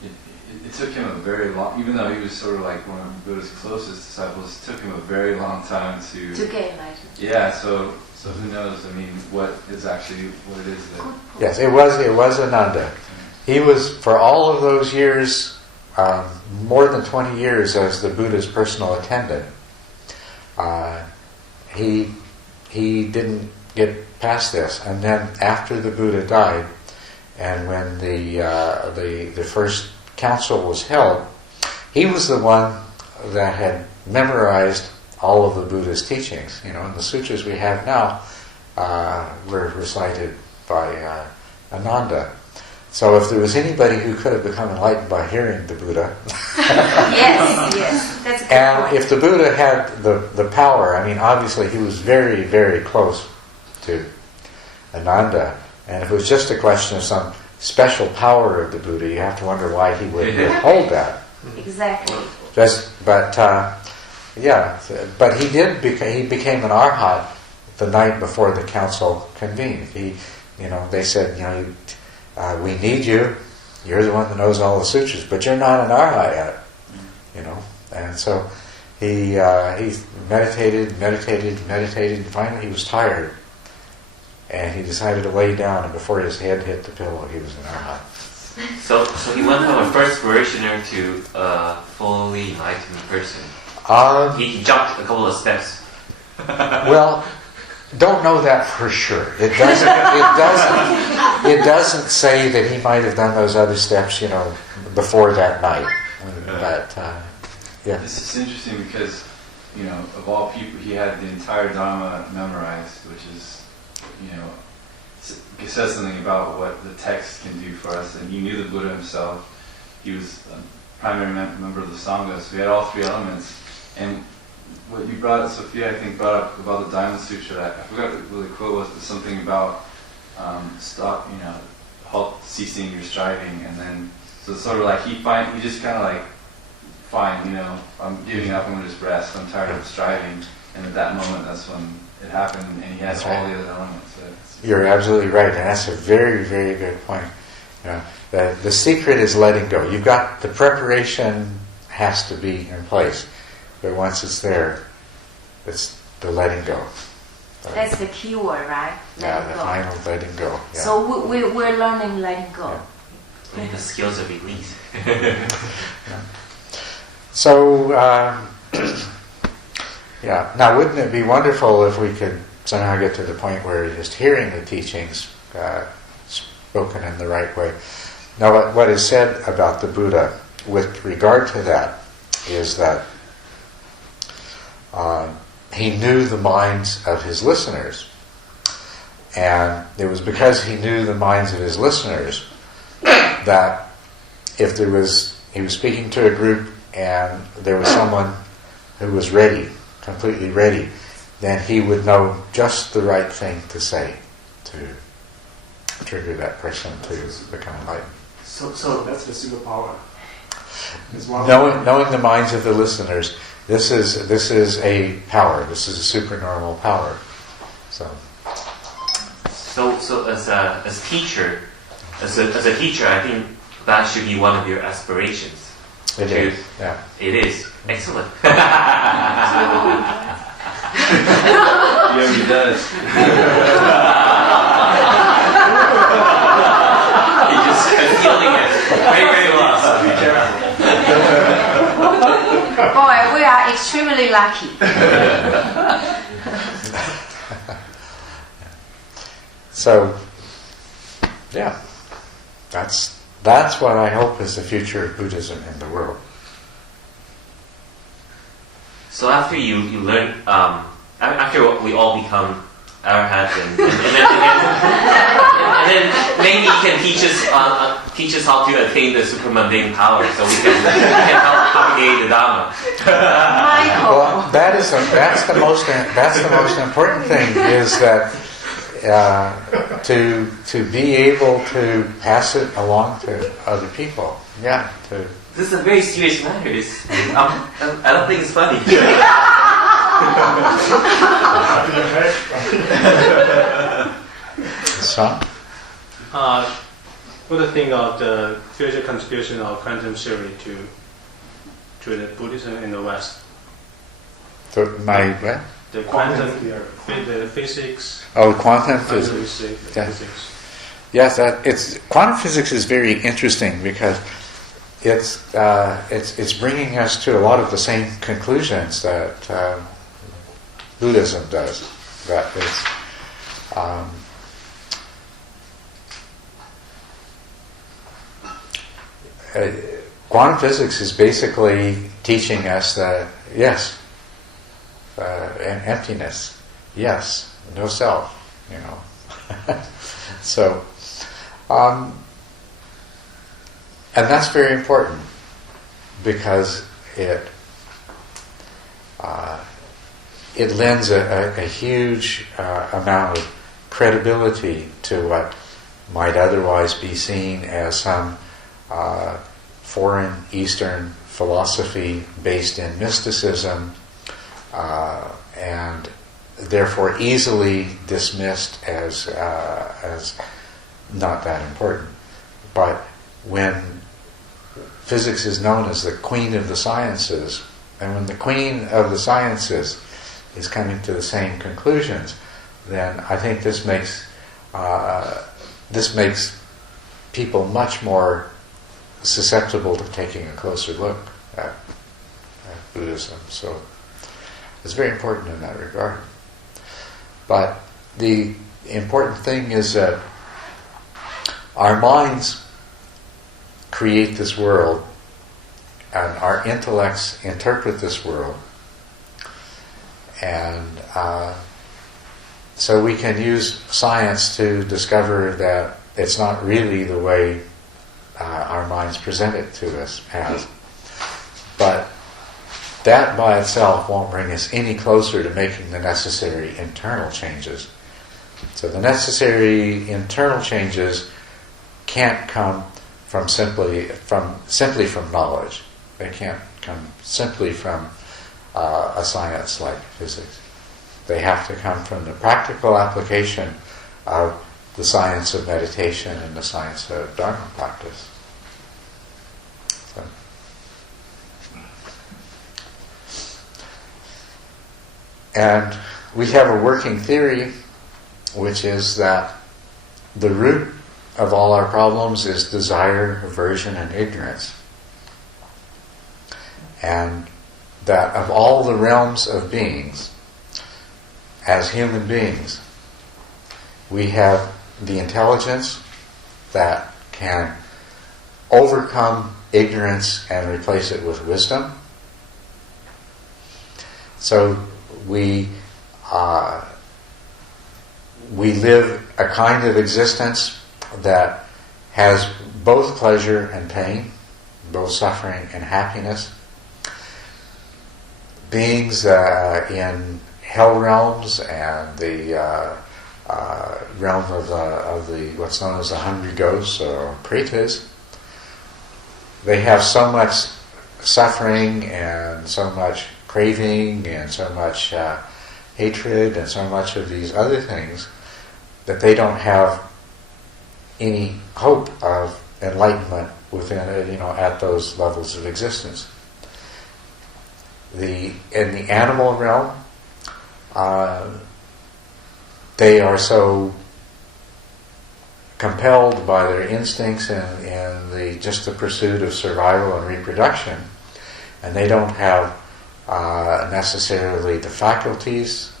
it took him a very long, even though he was sort of like one of Buddha's closest disciples, it took him a very long time to get enlightened. Yeah, so who knows, what it is that... Yes, it was Ananda. He was, for all of those years, more than 20 years as the Buddha's personal attendant. He didn't get past this. And then after the Buddha died, and when the first council was held, he was the one that had memorized all of the Buddha's teachings. And the sutras we have now were recited by Ananda. So if there was anybody who could have become enlightened by hearing the Buddha, yes, that's a good and point. if the Buddha had the power, obviously he was very, very close to Ananda, and if it was just a question of some special power of the Buddha, you have to wonder why he would withhold that. Exactly. But he became an arhat the night before the council convened. They said, we need you. You're the one that knows all the sutras, but you're not an arhat yet. And so he meditated, and finally he was tired, and he decided to lay down. And before his head hit the pillow, he was an arhat. So he went from a first parishioner to a fully enlightened person. He jumped a couple of steps. Well, don't know that for sure. It doesn't say that he might have done those other steps, before that night. But This is interesting because, of all people, he had the entire Dharma memorized, which is, it says something about what the text can do for us. And he knew the Buddha himself. He was a primary member of the Sangha, so he had all three elements. And what you brought up, Sophia, I think brought up about the Diamond Sutra. I forgot what the quote was, but something about stop, halt, ceasing your striving, and then so it's sort of like he just kind of like, fine, I'm giving up, I'm going to just rest. I'm tired of striving, and at that moment, that's when it happened, and he has all the other elements. So You're absolutely right, and that's a very, very good point. The secret is letting go. You've got the preparation has to be in place, but once it's there, it's the letting go. That's the key word, right? Yeah, the final letting go. Yeah. So we're learning letting go. Yeah. The skills of release. So, yeah. Now, wouldn't it be wonderful if we could somehow get to the point where you're just hearing the teachings spoken in the right way? Now, what is said about the Buddha with regard to that is that he knew the minds of his listeners. And it was because he knew the minds of his listeners that if he was speaking to a group and there was someone who was ready, completely ready, then he would know just the right thing to say to trigger that person to become enlightened. So that's the superpower. Knowing the minds of the listeners, this is a power. This is a supernormal power. So as a teacher, I think that should be one of your aspirations. It is. Yeah. It is. Excellent. yeah, he does. He's just concealing it very, very well. Be careful. Boy, we are extremely lucky. So, yeah, that's what I hope is the future of Buddhism in the world. So after you learn, after we all become arahats, and then maybe you can teach us how to attain the supramundane power, so we can help propagate the Dharma. Well, that's the most important thing is that to be able to pass it along to other people. Yeah. This is a very serious matter. I don't think it's funny. Son? What do you think of the future contribution of quantum theory to the Buddhism in the West? What? The quantum the physics. Oh, quantum physics. Physics. Yes, quantum physics is very interesting because it's bringing us to a lot of the same conclusions that Buddhism does. That is, quantum physics is basically teaching us that yes, and emptiness, yes, no self, So, and that's very important because it lends a huge amount of credibility to what might otherwise be seen as some foreign Eastern philosophy based in mysticism, and therefore easily dismissed as not that important. But when physics is known as the queen of the sciences, and when the queen of the sciences is coming to the same conclusions, then I think this makes people much more susceptible to taking a closer look at Buddhism. So it's very important in that regard. But the important thing is that our minds create this world and our intellects interpret this world. And so we can use science to discover that it's not really the way our minds present it to us as. But that by itself won't bring us any closer to making the necessary internal changes. So the necessary internal changes can't come from simply from knowledge. They can't come simply from a science like physics. They have to come from the practical application of the science of meditation and the science of Dharma practice. So. And we have a working theory, which is that the root of all our problems is desire, aversion, and ignorance. And that of all the realms of beings, as human beings, we have the intelligence that can overcome ignorance and replace it with wisdom. So we live a kind of existence that has both pleasure and pain, both suffering and happiness. Beings in hell realms and the realm of the what's known as the hungry ghosts or pretas, they have so much suffering and so much craving and so much hatred and so much of these other things that they don't have any hope of enlightenment within it, at those levels of existence. In the animal realm, they are so compelled by their instincts and just the pursuit of survival and reproduction, and they don't have necessarily the faculties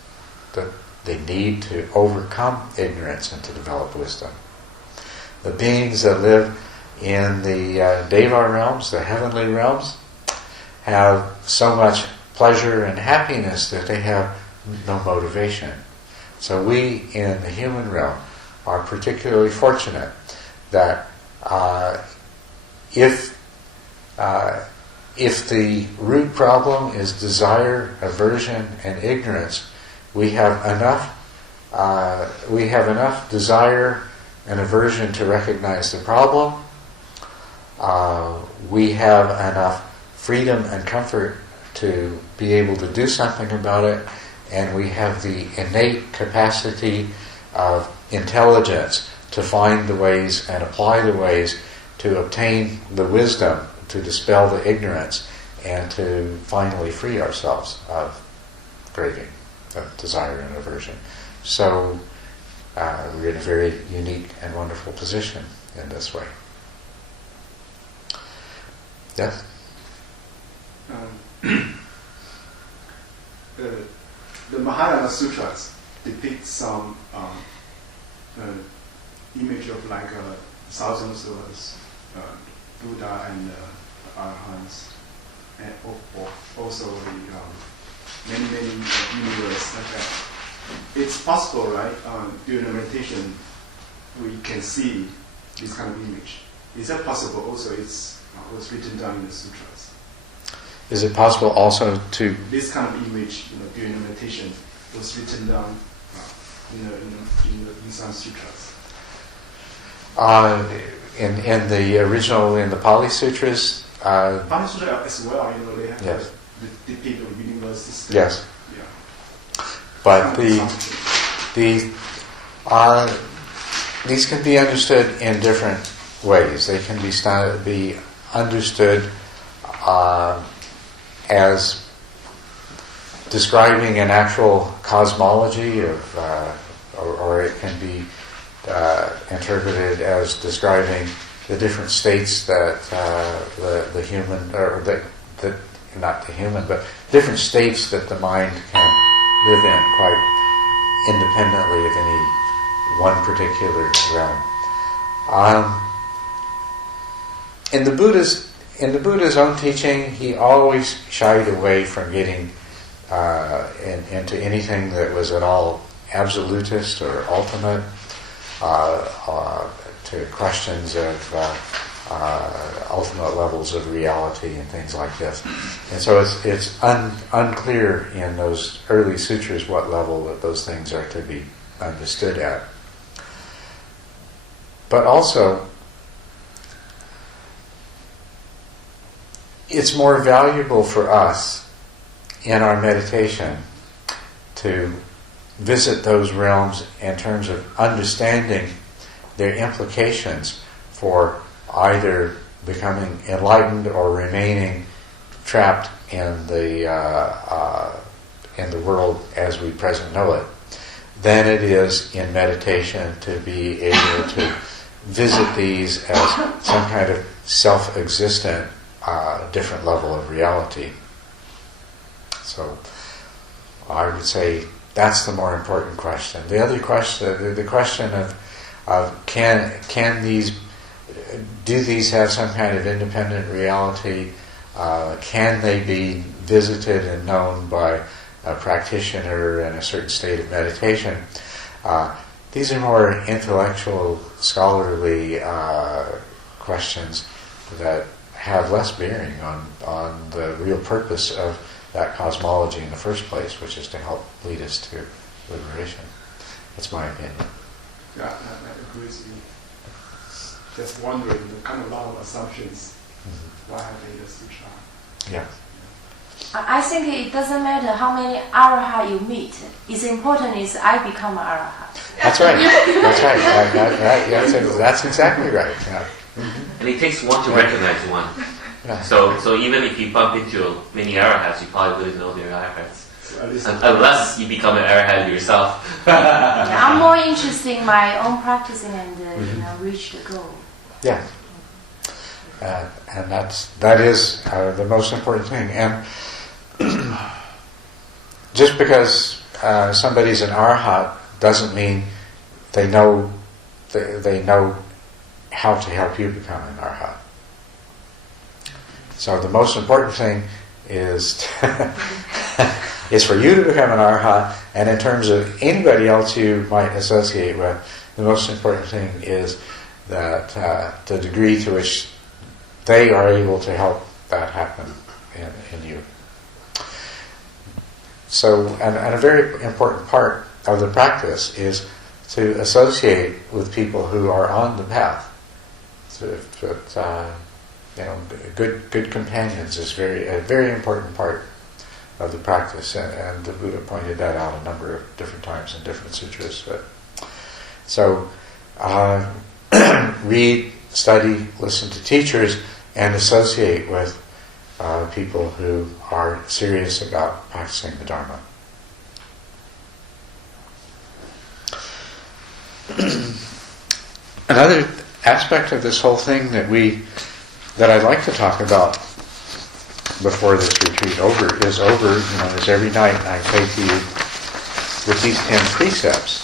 that they need to overcome ignorance and to develop wisdom. The beings that live in the Deva realms, the heavenly realms, have so much pleasure and happiness that they have no motivation. So we in the human realm are particularly fortunate that if the root problem is desire, aversion, and ignorance, we have enough desire and aversion to recognize the problem. We have enough freedom and comfort to be able to do something about it, and we have the innate capacity of intelligence to find the ways and apply the ways to obtain the wisdom to dispel the ignorance and to finally free ourselves of craving, of desire and aversion. So we're in a very unique and wonderful position in this way. Yes? The Mahayana Sutras depict some image of like thousands of Buddha and Arahants, and also the many universe like that. It's possible, right? During the meditation, we can see this kind of image. Is that possible? Also, it's was written down in the sutras. Is it possible also to... This kind of image, during the meditation, was written down in some sutras. In the original, in the Pali Sutras... Pali Sutra as well, they have yes. the depict of universe system. Yes. Yeah. But these can be understood in different ways. They can be understood as describing an actual cosmology of, or it can be interpreted as describing the different states that the human, or that not the human, but different states that the mind can live in quite independently of any one particular realm. In the Buddha's own teaching, he always shied away from getting into anything that was at all absolutist or ultimate, to questions of ultimate levels of reality and things like this. And so it's unclear in those early sutras what level that those things are to be understood at. But also, it's more valuable for us in our meditation to visit those realms in terms of understanding their implications for either becoming enlightened or remaining trapped in the world as we present know it, than it is in meditation to be able to visit these as some kind of self-existent different level of reality. So I would say that's the more important question. The other question, the question of can these, do these have some kind of independent reality? Can they be visited and known by a practitioner in a certain state of meditation? These are more intellectual, scholarly questions that have less bearing on the real purpose of that cosmology in the first place, which is to help lead us to liberation. That's my opinion. Yeah, I agree with you. Just wondering, the kind of lot of assumptions. Why have they the sutra? Yeah. I think it doesn't matter how many arahat you meet. It's important is I become an arahat. That's right. That's right. That's exactly right. Yeah. And it takes one to recognize one. Yeah. So even if you bump into many arahats, you probably wouldn't know they're arahats. So at least Unless you become an arahat yourself. I'm more interested in my own practicing and reach the goal. Yeah. And that is the most important thing. And just because somebody's an arahat doesn't mean they know how to help you become an arahat. So the most important thing is is for you to become an arahat, and in terms of anybody else you might associate with, the most important thing is that the degree to which they are able to help that happen in you. So, and a very important part of the practice is to associate with people who are on the path. Good companions is a very important part of the practice, and the Buddha pointed that out a number of different times in different sutras. So, read, study, listen to teachers, and associate with people who are serious about practicing the Dharma. Another aspect of this whole thing that I'd like to talk about before this retreat is over, as every night I say to you, with these 10 precepts,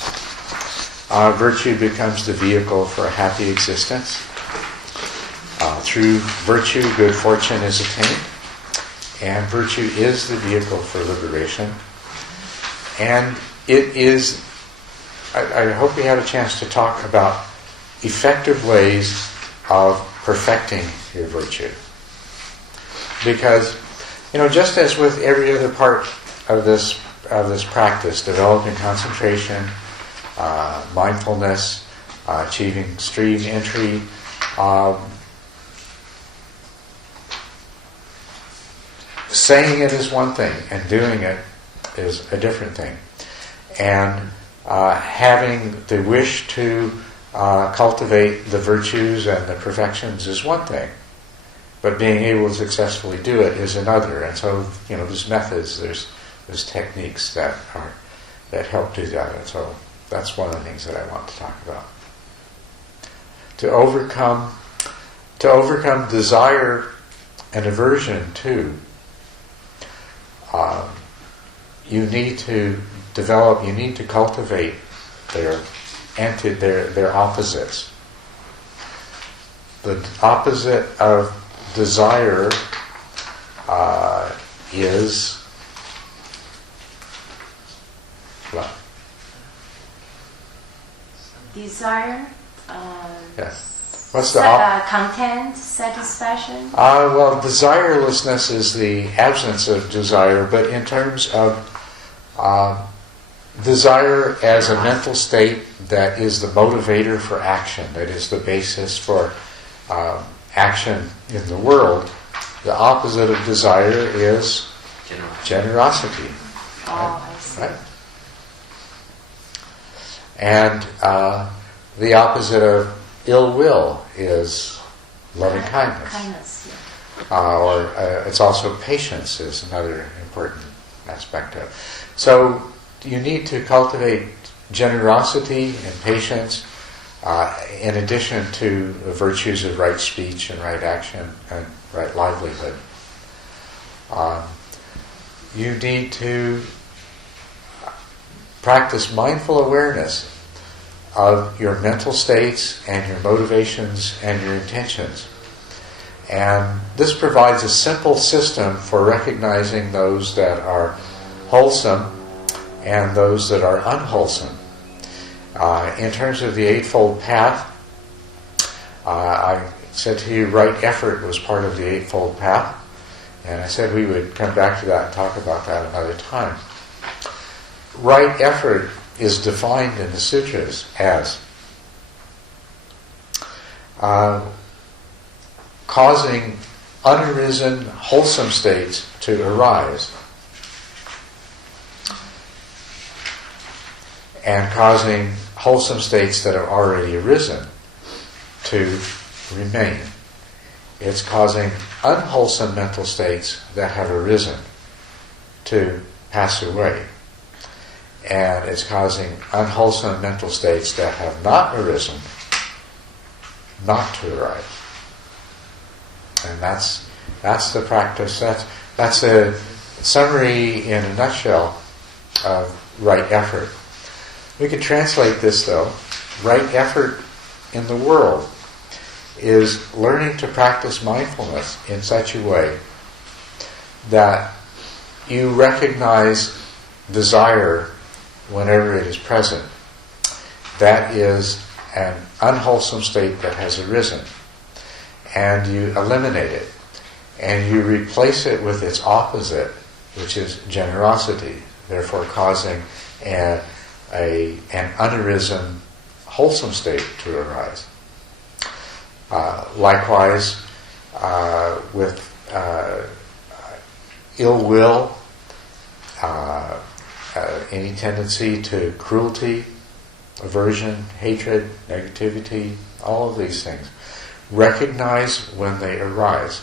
virtue becomes the vehicle for a happy existence. Through virtue, good fortune is attained, and virtue is the vehicle for liberation. And it is, I hope we have a chance to talk about effective ways of perfecting your virtue. Because, just as with every other part of this practice, developing concentration, mindfulness, achieving stream entry, saying it is one thing and doing it is a different thing. And having the wish to cultivate the virtues and the perfections is one thing, but being able to successfully do it is another. And so, there's methods, there's techniques that help do that. And so that's one of the things that I want to talk about. To overcome desire and aversion too, you need to cultivate their opposites. The opposite of desire is what? Desire. Yes. What's the content, satisfaction? Well, desirelessness is the absence of desire, but in terms of desire as a mental state that is the motivator for action, that is the basis for action in the world, the opposite of desire is generosity. Oh, I see. Right? And the opposite of ill will is loving kindness. Kindness, yeah. Or it's also patience is another important aspect of it. So you need to cultivate generosity and patience in addition to the virtues of right speech and right action and right livelihood. You need to practice mindful awareness of your mental states and your motivations and your intentions. And this provides a simple system for recognizing those that are wholesome and those that are unwholesome. In terms of the Eightfold Path, I said to you right effort was part of the Eightfold Path, and I said we would come back to that and talk about that another time. Right effort is defined in the sutras as causing unarisen wholesome states to arise and causing wholesome states that have already arisen to remain. It's causing unwholesome mental states that have arisen to pass away. And it's causing unwholesome mental states that have not arisen not to arise. And that's the practice. That's a summary in a nutshell of right effort. We could translate this though. Right effort in the world is learning to practice mindfulness in such a way that you recognize desire whenever it is present. That is an unwholesome state that has arisen. And you eliminate it. And you replace it with its opposite, which is generosity, therefore causing an unarisen wholesome state to arise. Likewise, with ill will, any tendency to cruelty, aversion, hatred, negativity, all of these things. Recognize when they arise.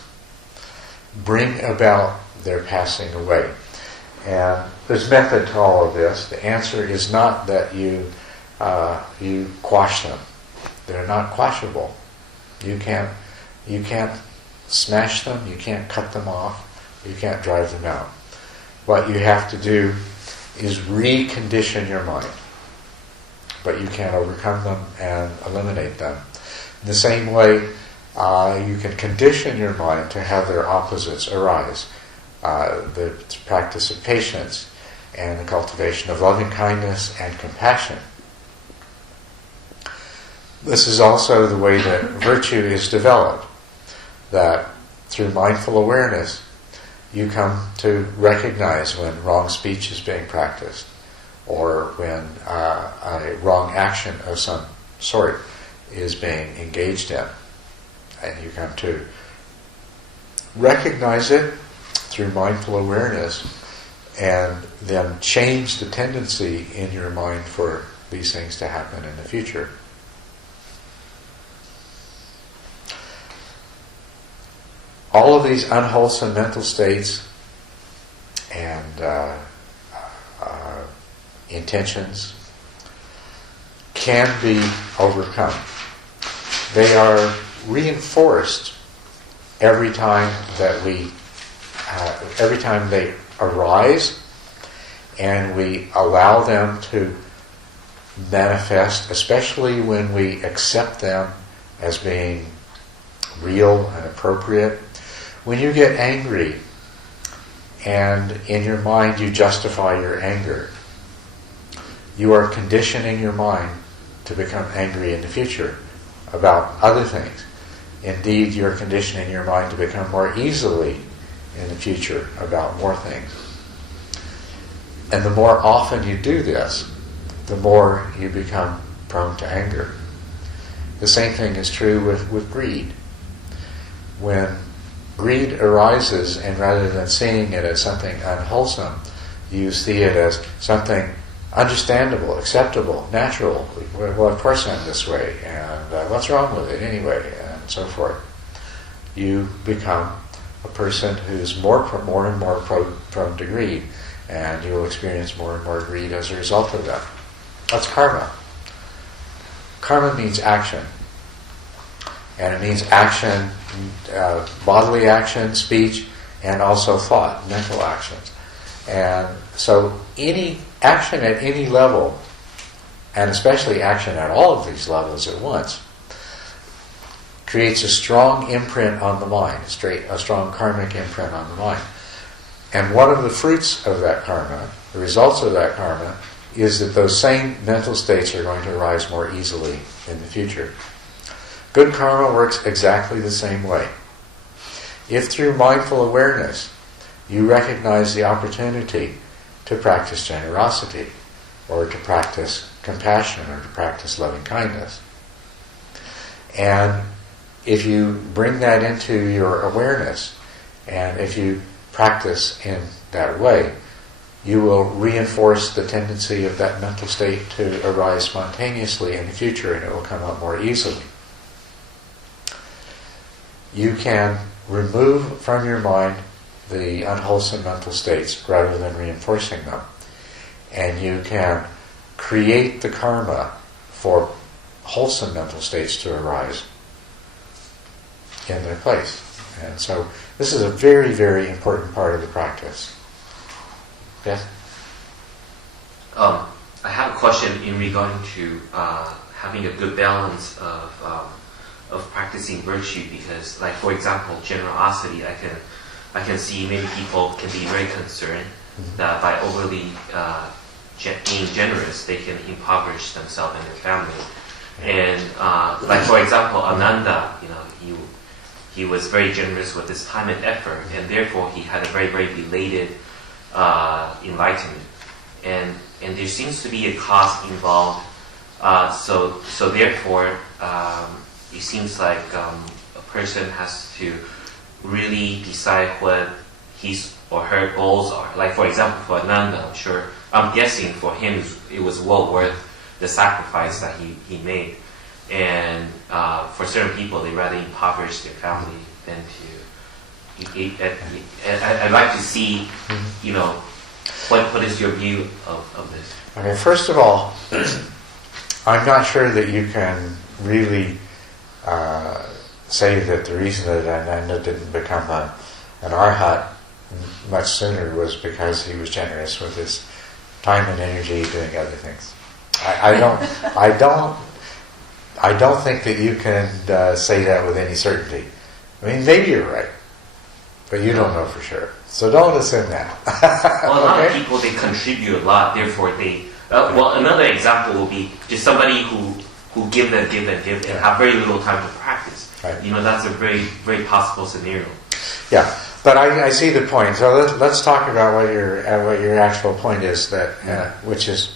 Bring about their passing away. And there's method to all of this. The answer is not that you quash them. They're not quashable. You can't smash them. You can't cut them off. You can't drive them out. What you have to do is recondition your mind. But you can't overcome them and eliminate them. In the same way, you can condition your mind to have their opposites arise. The practice of patience and the cultivation of loving kindness and compassion. This is also the way that virtue is developed. That through mindful awareness, you come to recognize when wrong speech is being practiced, or when a wrong action of some sort is being engaged in. And you come to recognize it through mindful awareness and then change the tendency in your mind for these things to happen in the future. All of these unwholesome mental states and intentions can be overcome. They are reinforced every time they arise, and we allow them to manifest, especially when we accept them as being real and appropriate. When you get angry and in your mind you justify your anger, you are conditioning your mind to become angry in the future. about other things. Indeed, you're conditioning your mind to become more easily in the future about more things. And the more often you do this, the more you become prone to anger. The same thing is true with greed. When greed arises, and rather than seeing it as something unwholesome, you see it as something understandable, acceptable, natural. Well, of course I'm this way, and what's wrong with it anyway, and so forth. You become a person who's more and more prone to greed, and you'll experience more and more greed as a result of that. That's karma. Karma means action. And it means action, bodily action, speech, and also thought, mental actions. And so any action at any level, and especially action at all of these levels at once, creates a strong imprint on the mind, a strong karmic imprint on the mind. And one of the fruits of that karma, the results of that karma, is that those same mental states are going to arise more easily in the future. Good karma works exactly the same way. If through mindful awareness you recognize the opportunity to practice generosity, or to practice compassion, or to practice loving kindness, and if you bring that into your awareness, and if you practice in that way, you will reinforce the tendency of that mental state to arise spontaneously in the future, and it will come up more easily. You can remove from your mind the unwholesome mental states rather than reinforcing them. And you can create the karma for wholesome mental states to arise in their place. And so this is a very, very important part of the practice. Yes? I have a question in regarding to having a good balance of practicing virtue, because, like, for example, generosity, I can see many people can be very concerned that by overly being generous, they can impoverish themselves and their family. And like, for example, Ananda, he was very generous with his time and effort, and therefore he had a very, very belated enlightenment. And there seems to be a cost involved. So therefore, it seems like a person has to really decide what his or her goals are. Like, for example, for Ananda, I'm guessing for him it was well worth the sacrifice that he made. And for certain people, they rather impoverish their family than to. I'd like to see, what is your view of this? Okay, first of all, I'm not sure that you can really say that the reason that Ananda didn't become an arhat much sooner was because he was generous with his time and energy doing other things. I don't think that you can say that with any certainty. I mean, maybe you're right, but you don't know for sure. So don't assume that. Well, a lot of people, they contribute a lot, therefore they... another example will be just somebody who give and have very little time to practice. Right. That's a very, very possible scenario. Yeah, but I see the point. So let's talk about what your actual point is, which is,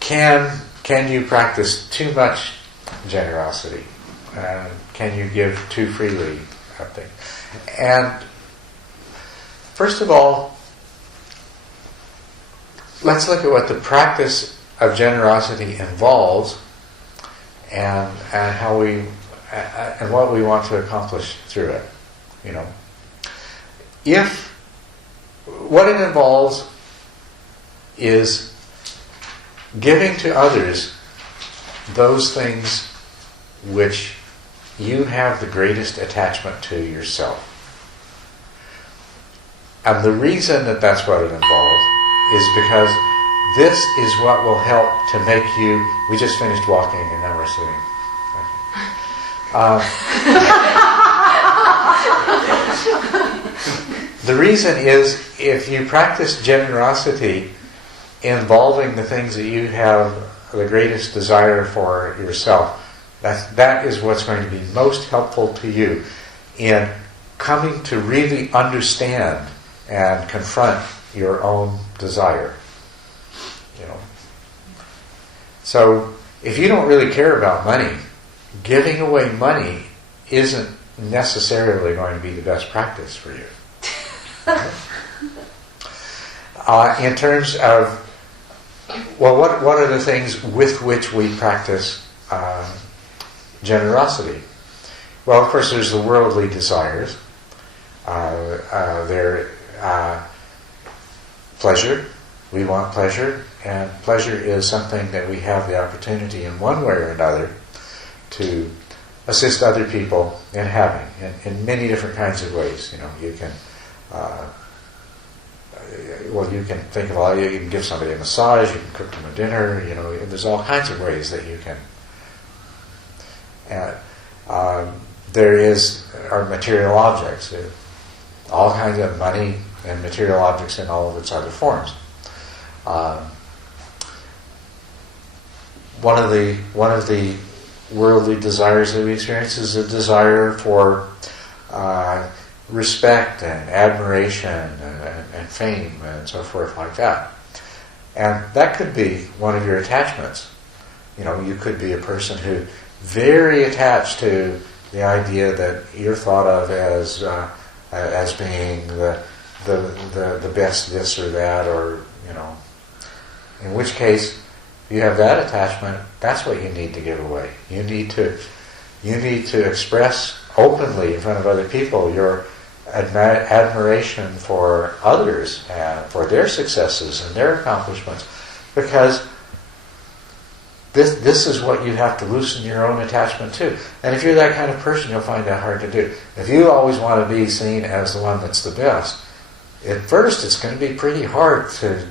can you practice too much generosity? Can you give too freely? And first of all, let's look at what the practice of generosity involves, and how and what we want to accomplish through it. If what it involves is giving to others those things which you have the greatest attachment to yourself. And the reason that that's what it involves is because this is what will help to make you... We just finished walking and now we're sitting. The reason is, if you practice generosity involving the things that you have the greatest desire for yourself, that is what's going to be most helpful to you in coming to really understand and confront your own desire. So if you don't really care about money, giving away money isn't necessarily going to be the best practice for you. In terms of, what are the things with which we practice generosity? Well, of course, there's the worldly desires. Pleasure. We want pleasure, and pleasure is something that we have the opportunity in one way or another to assist other people in having, in many different kinds of ways. You can, you can think of you can give somebody a massage, you can cook them a dinner. There's all kinds of ways that you can. There are material objects, all kinds of money and material objects in all of its other forms. One of the worldly desires that we experience is a desire for respect and admiration and fame and so forth like that. And that could be one of your attachments. You could be a person who very attached to the idea that you're thought of as being the best this or that, or in which case you have that attachment. That's what you need to give away. You need to express openly in front of other people your admiration for others and for their successes and their accomplishments, because this is what you have to loosen your own attachment to. And if you're that kind of person, you'll find that hard to do. If you always want to be seen as the one that's the best, at first it's going to be pretty hard to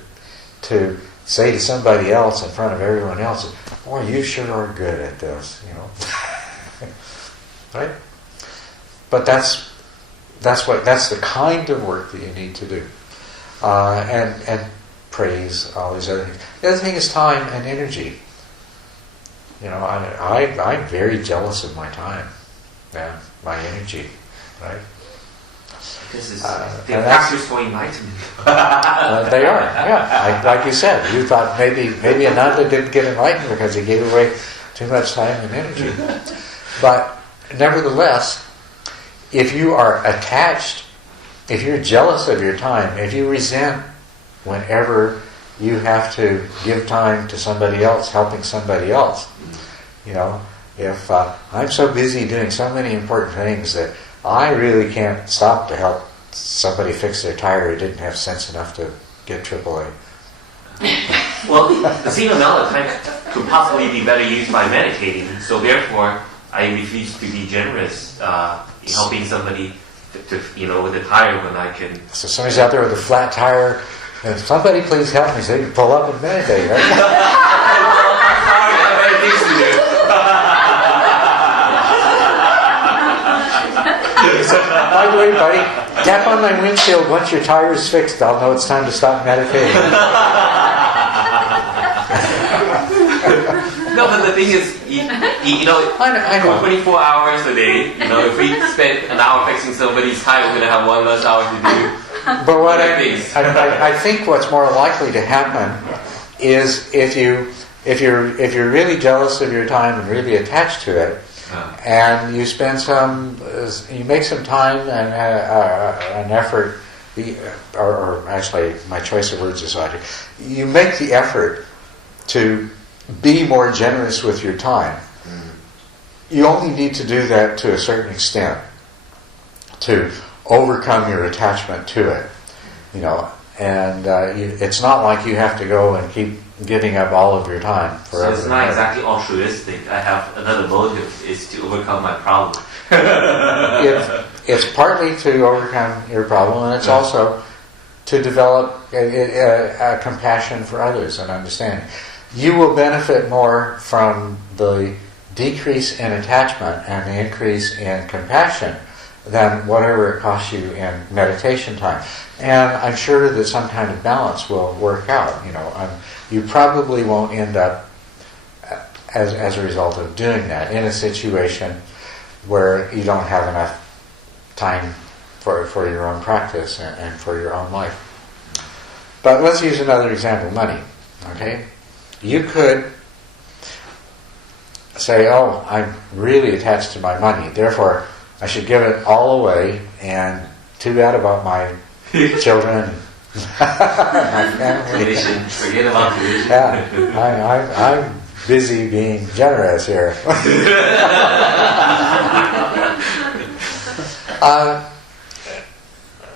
say to somebody else in front of everyone else, "Boy, you sure are good at this," right? But that's the kind of work that you need to do, and praise, all these other things. The other thing is time and energy. I'm very jealous of my time and my energy, right? Because they're factors for enlightenment. They are, yeah. Like you said, you thought maybe Ananda didn't get enlightened because he gave away too much time and energy. But nevertheless, if you are attached, if you're jealous of your time, if you resent whenever you have to give time to somebody else, helping somebody else, if I'm so busy doing so many important things that I really can't stop to help somebody fix their tire who didn't have sense enough to get AAA. Well, the same amount of time could possibly be better used by meditating, so therefore I refuse to be generous in helping somebody to with a tire when I can. So somebody's out there with a flat tire, and somebody please help me so you can pull up and meditate, right? Sorry, I have better things to do. By the way, buddy, tap on my windshield once your tire is fixed. I'll know it's time to stop meditating. No, but the thing is, I know. 24 hours a day, if we spend an hour fixing somebody's tire, we're going to have 1 less hour to do. But what I think what's more likely to happen is if you're really jealous of your time and really attached to it, and you you make some time and an effort, or actually my choice of words is odd. You make the effort to be more generous with your time. You only need to do that to a certain extent to overcome your attachment to it, and it's not like you have to go and keep giving up all of your time forever. So it's not exactly altruistic. I have another motive, is to overcome my problem. It's partly to overcome your problem, and it's also to develop a compassion for others and understanding. You will benefit more from the decrease in attachment and the increase in compassion than whatever it costs you in meditation time. And I'm sure that some kind of balance will work out. You probably won't end up as a result of doing that in a situation where you don't have enough time for your own practice and for your own life. But let's use another example, money. Okay? You could say, oh, I'm really attached to my money, therefore I should give it all away, and too bad about my children, my family. Tuition. Forget about tuition. Yeah, I'm busy being generous here.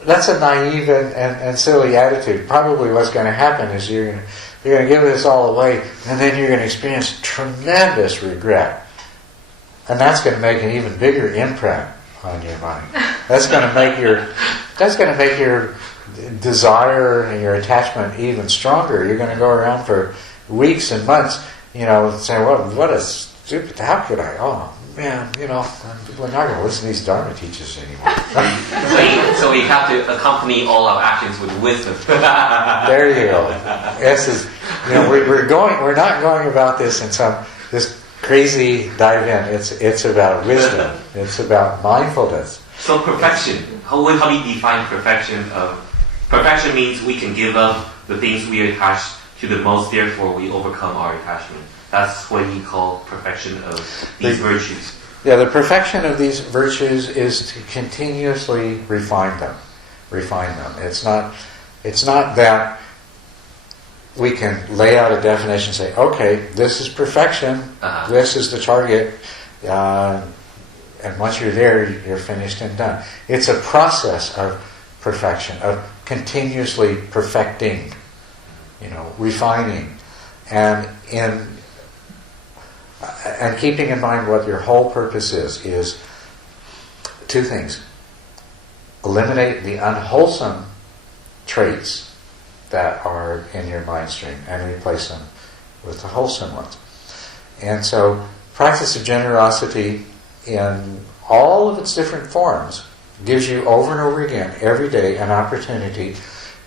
That's a naive and silly attitude. Probably what's going to happen is you're going to give this all away, and then you're going to experience tremendous regret. And that's going to make an even bigger imprint on your mind. That's going to make your desire and your attachment even stronger. You're going to go around for weeks and months, saying, "Well, what a stupid! How could I? Oh man, we're not going to listen to these Dharma teachers anymore." So we have to accompany all our actions with wisdom. There you go. This is, we're not going about this in this crazy dive in. It's about wisdom. It's about mindfulness. So perfection. How do you define perfection? Perfection means we can give up the things we attach to the most, therefore we overcome our attachment. That's what we call perfection of these virtues. Yeah, the perfection of these virtues is to continuously refine them. It's not that we can lay out a definition and say, okay, this is perfection, this is the target, and once you're there, you're finished and done. It's a process of perfection, of continuously perfecting, refining, and keeping in mind what your whole purpose is two things. Eliminate the unwholesome traits that are in your mind stream and replace them with the wholesome ones. And so practice of generosity in all of its different forms gives you over and over again, every day, an opportunity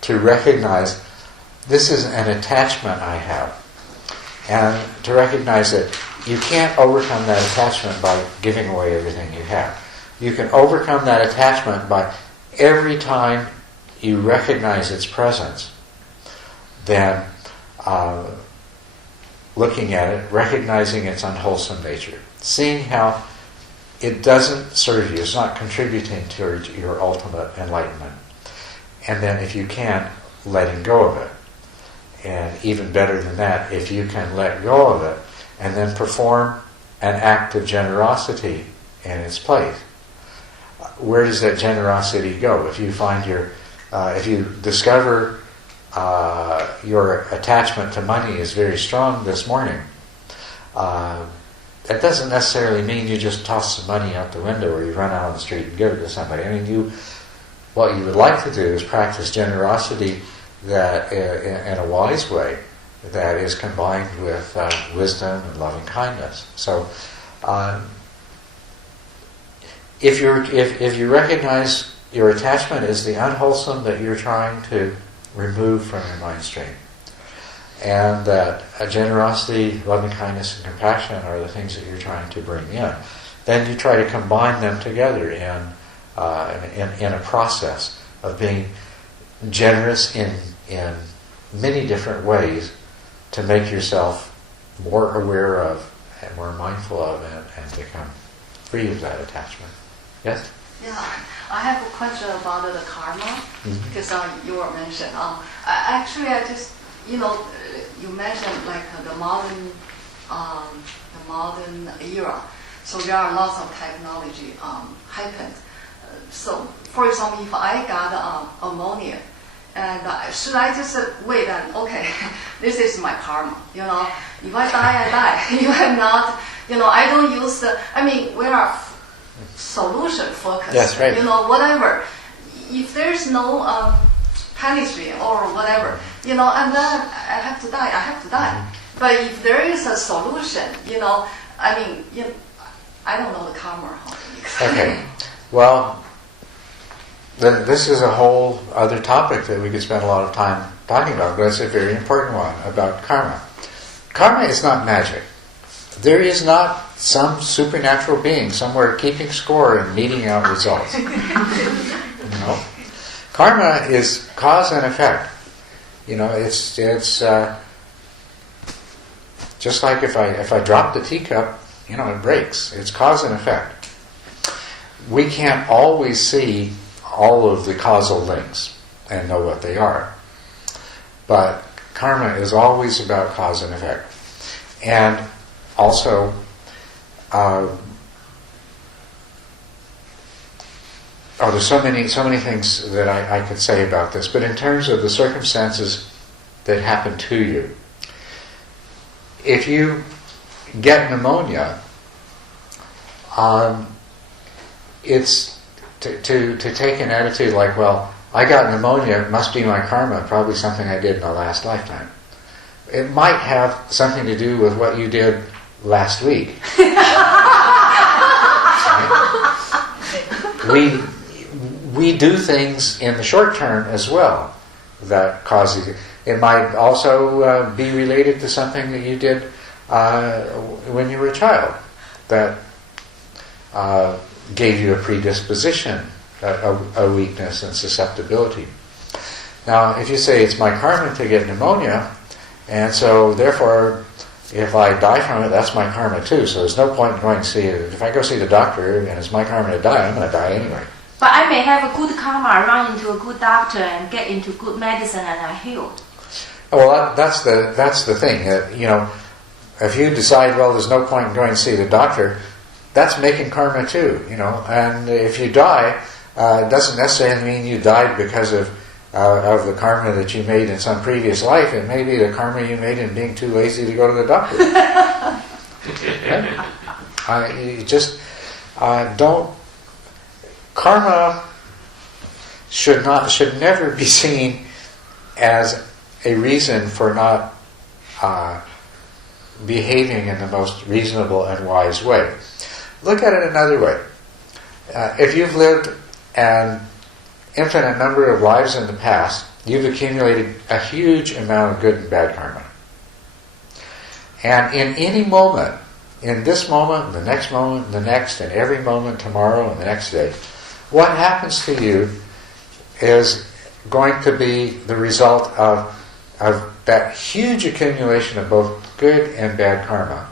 to recognize this is an attachment I have. And to recognize that you can't overcome that attachment by giving away everything you have. You can overcome that attachment by every time you recognize its presence, then looking at it, recognizing its unwholesome nature, seeing how it doesn't serve you, it's not contributing to your ultimate enlightenment. And then if you can, letting go of it. And even better than that, if you can let go of it and then perform an act of generosity in its place. Where does that generosity go? If you find if you discover your attachment to money is very strong this morning, that doesn't necessarily mean you just toss some money out the window or you run out on the street and give it to somebody. I mean, what you would like to do is practice generosity that in a wise way that is combined with wisdom and loving kindness. So, if you recognize your attachment as the unwholesome that you're trying to remove from your mind stream, and that generosity, loving kindness, and compassion are the things that you're trying to bring in, then you try to combine them together in a process of being generous in many different ways to make yourself more aware of and more mindful of and become free of that attachment. Yes? Yeah, I have a question about the karma, because you were mentioned. Actually, I just, you mentioned like the modern era. So there are lots of technology happened. So, for example, if I got ammonia, and should I just wait and, okay, this is my karma, if I die, I die. You have not, I don't use we are solution focused, yes, right. Whatever. If there's no punishment or whatever, and then I have to die, I have to die. But if there is a solution, I don't know the karma. Okay, well, then this is a whole other topic that we could spend a lot of time talking about, but it's a very important one about karma. Karma is not magic. there is not some supernatural being somewhere keeping score and meting out results. Karma is cause and effect. It's just like if I drop the teacup, it breaks. It's cause and effect. We can't always see all of the causal links and know what they are. But karma is always about cause and effect. And also, there's so many things that I could say about this, but in terms of the circumstances that happen to you, if you get pneumonia, it's to take an attitude like, well, I got pneumonia, it must be my karma, probably something I did in my last lifetime. It might have something to do with what you did last week. We do things in the short term as well that causes it. It might also be related to something that you did when you were a child that gave you a predisposition, a weakness and susceptibility. Now, if you say it's my karma to get pneumonia, and so therefore if I die from it, that's my karma too, so there's no point in going to see it. If I go see the doctor and it's my karma to die, I'm going to die anyway. But I may have a good karma, run into a good doctor and get into good medicine and I'm healed. Well, that's the thing. If you decide, well, there's no point in going to see the doctor, that's making karma too. And if you die, it doesn't necessarily mean you died because of the karma that you made in some previous life. It may be the karma you made in being too lazy to go to the doctor. You just don't. Karma should never be seen as a reason for not behaving in the most reasonable and wise way. Look at it another way. If you've lived an infinite number of lives in the past, you've accumulated a huge amount of good and bad karma. And in any moment, in this moment, the next moment, the next, and every moment tomorrow and the next day, what happens to you is going to be the result of that huge accumulation of both good and bad karma.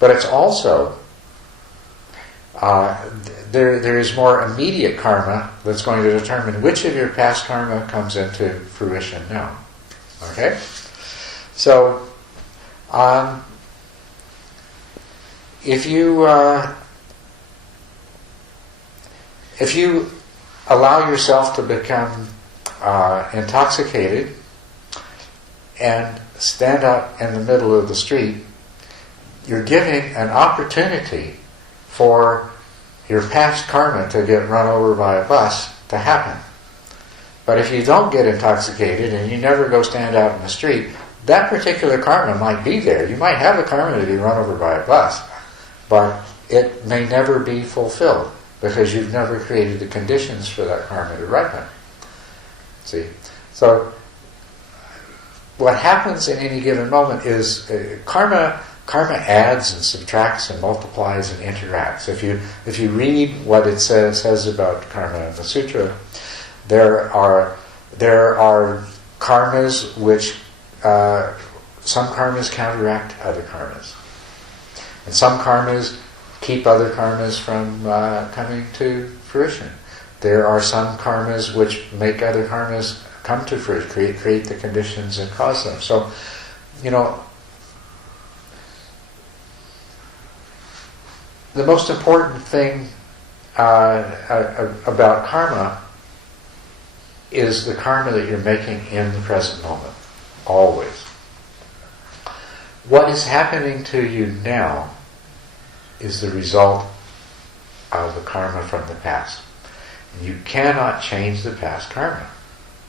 But it's also, there is more immediate karma that's going to determine which of your past karma comes into fruition now. Okay? So, if you allow yourself to become intoxicated and stand up in the middle of the street, you're giving an opportunity for your past karma to get run over by a bus to happen. But if you don't get intoxicated and you never go stand out in the street, that particular karma might be there. You might have a karma to be run over by a bus, but it may never be fulfilled because you've never created the conditions for that karma to ripen. See? So, what happens in any given moment is karma adds and subtracts and multiplies and interacts. If you read what it says about karma in the sutra, there are karmas which some karmas counteract other karmas, and some karmas keep other karmas from coming to fruition. There are some karmas which make other karmas come to fruition, create the conditions and cause them. So, the most important thing about karma is the karma that you're making in the present moment, always. What is happening to you now is the result of the karma from the past. You cannot change the past karma.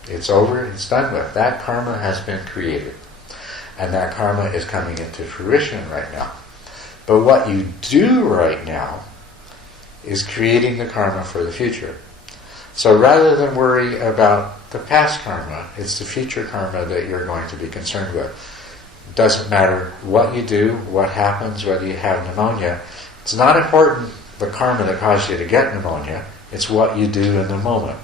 It's over, it's done with. That karma has been created. And that karma is coming into fruition right now. But what you do right now is creating the karma for the future. So rather than worry about the past karma, it's the future karma that you're going to be concerned with. doesn't matter what you do, what happens, whether you have pneumonia. It's not important the karma that caused you to get pneumonia. It's what you do in the moment.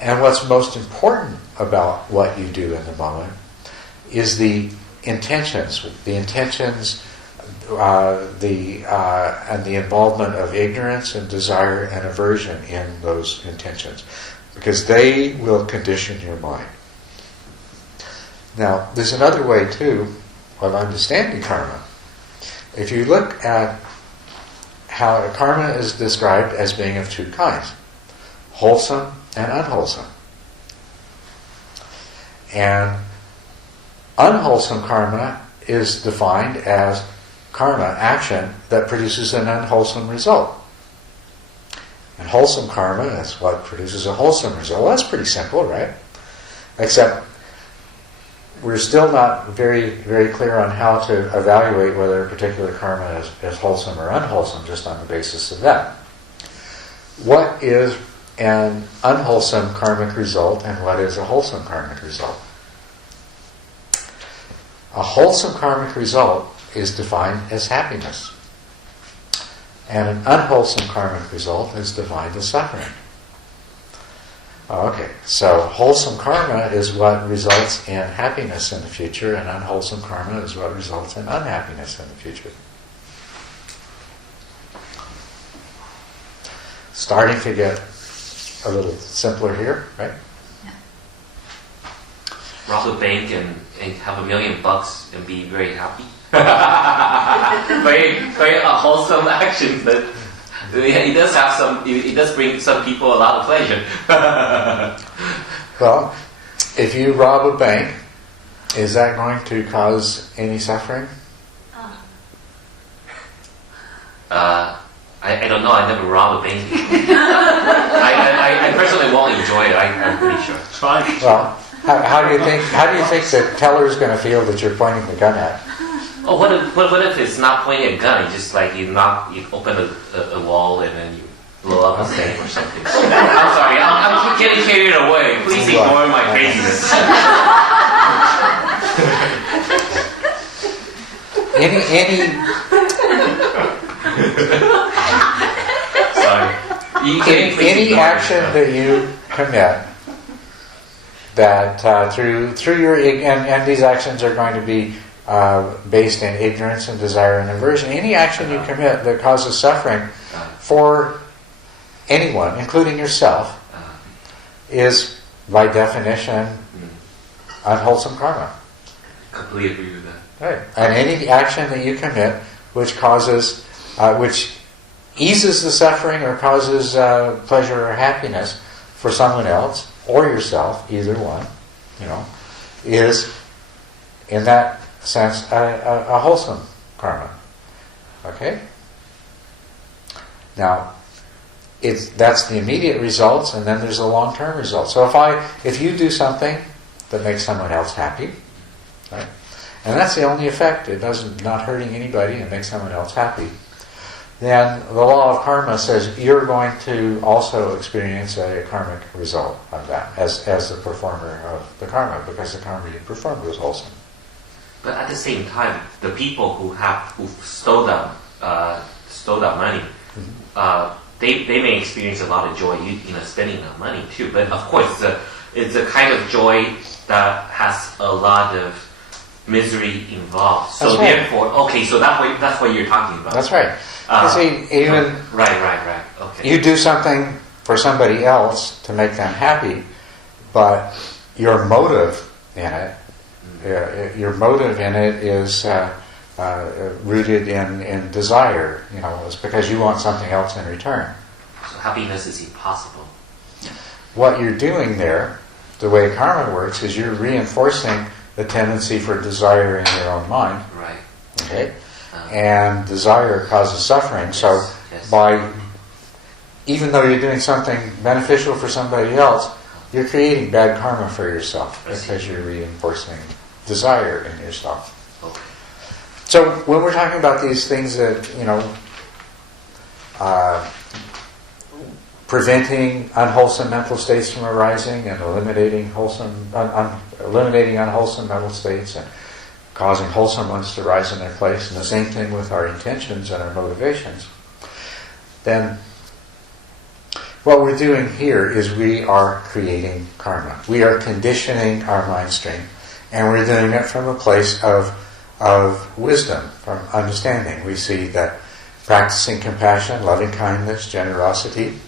And what's most important about what you do in the moment is the intentions. The intentions, and the involvement of ignorance and desire and aversion in those intentions. Because they will condition your mind. Now, there's another way, too, of understanding karma. If you look at how karma is described as being of two kinds, wholesome and unwholesome. And unwholesome karma is defined as karma, action, that produces an unwholesome result. And wholesome karma is what produces a wholesome result. Well, that's pretty simple, right? Except we're still not very, very clear on how to evaluate whether a particular karma is wholesome or unwholesome just on the basis of that. What is an unwholesome karmic result and what is a wholesome karmic result? A wholesome karmic result is defined as happiness. And an unwholesome karmic result is defined as suffering. Okay, so wholesome karma is what results in happiness in the future, and unwholesome karma is what results in unhappiness in the future. Starting to get a little simpler here, right? Rob a bank and have $1 million and be very happy. very wholesome action, but it does have some. It does bring some people a lot of pleasure. Well, if you rob a bank, is that going to cause any suffering? I don't know. I never robbed a bank. I personally won't enjoy it. I'm pretty sure. Try. Well, how do you think the teller is going to feel that you're pointing the gun at? Oh, what if it's not pointing a gun? Just like you open a wall and then you blow up a thing or something. I'm sorry, I'm getting carried away. Please ignore my craziness. Sorry. Any action that you commit that through your and these actions are going to be based in ignorance and desire and aversion. Any action you commit that causes suffering for anyone, including yourself, is by definition unwholesome karma. Completely agree with that. Right. And any action that you commit which causes, which eases the suffering or causes pleasure or happiness for someone else or yourself, either one, is in that sense a wholesome karma. Okay? Now, that's the immediate results, and then there's the long-term results. So if you do something that makes someone else happy, right? And that's the only effect, it doesn't not hurting anybody, it makes someone else happy, then the law of karma says you're going to also experience a karmic result of that as the performer of the karma, because the karma you performed was wholesome. But at the same time, the people who stole that money, they may experience a lot of joy, spending that money too. But of course, it's a kind of joy that has a lot of misery involved. So right. Therefore, so that's what you're talking about. That's right. You see, even right. Okay. You do something for somebody else to make them happy, but your motive in it. Your motive in it is rooted in desire. It's because you want something else in return. So happiness is impossible. What you're doing there, the way karma works, is you're reinforcing the tendency for desire in your own mind. Right. Okay. And desire causes suffering. Yes, So yes. Even though you're doing something beneficial for somebody else, you're creating bad karma for yourself because you're reinforcing desire in yourself. Okay. So when we're talking about these things that, preventing unwholesome mental states from arising and eliminating unwholesome mental states and causing wholesome ones to rise in their place, and the same thing with our intentions and our motivations, then what we're doing here is we are creating karma. We are conditioning our mind stream, and we're doing it from a place of wisdom, from understanding. We see that practicing compassion, loving kindness, generosity,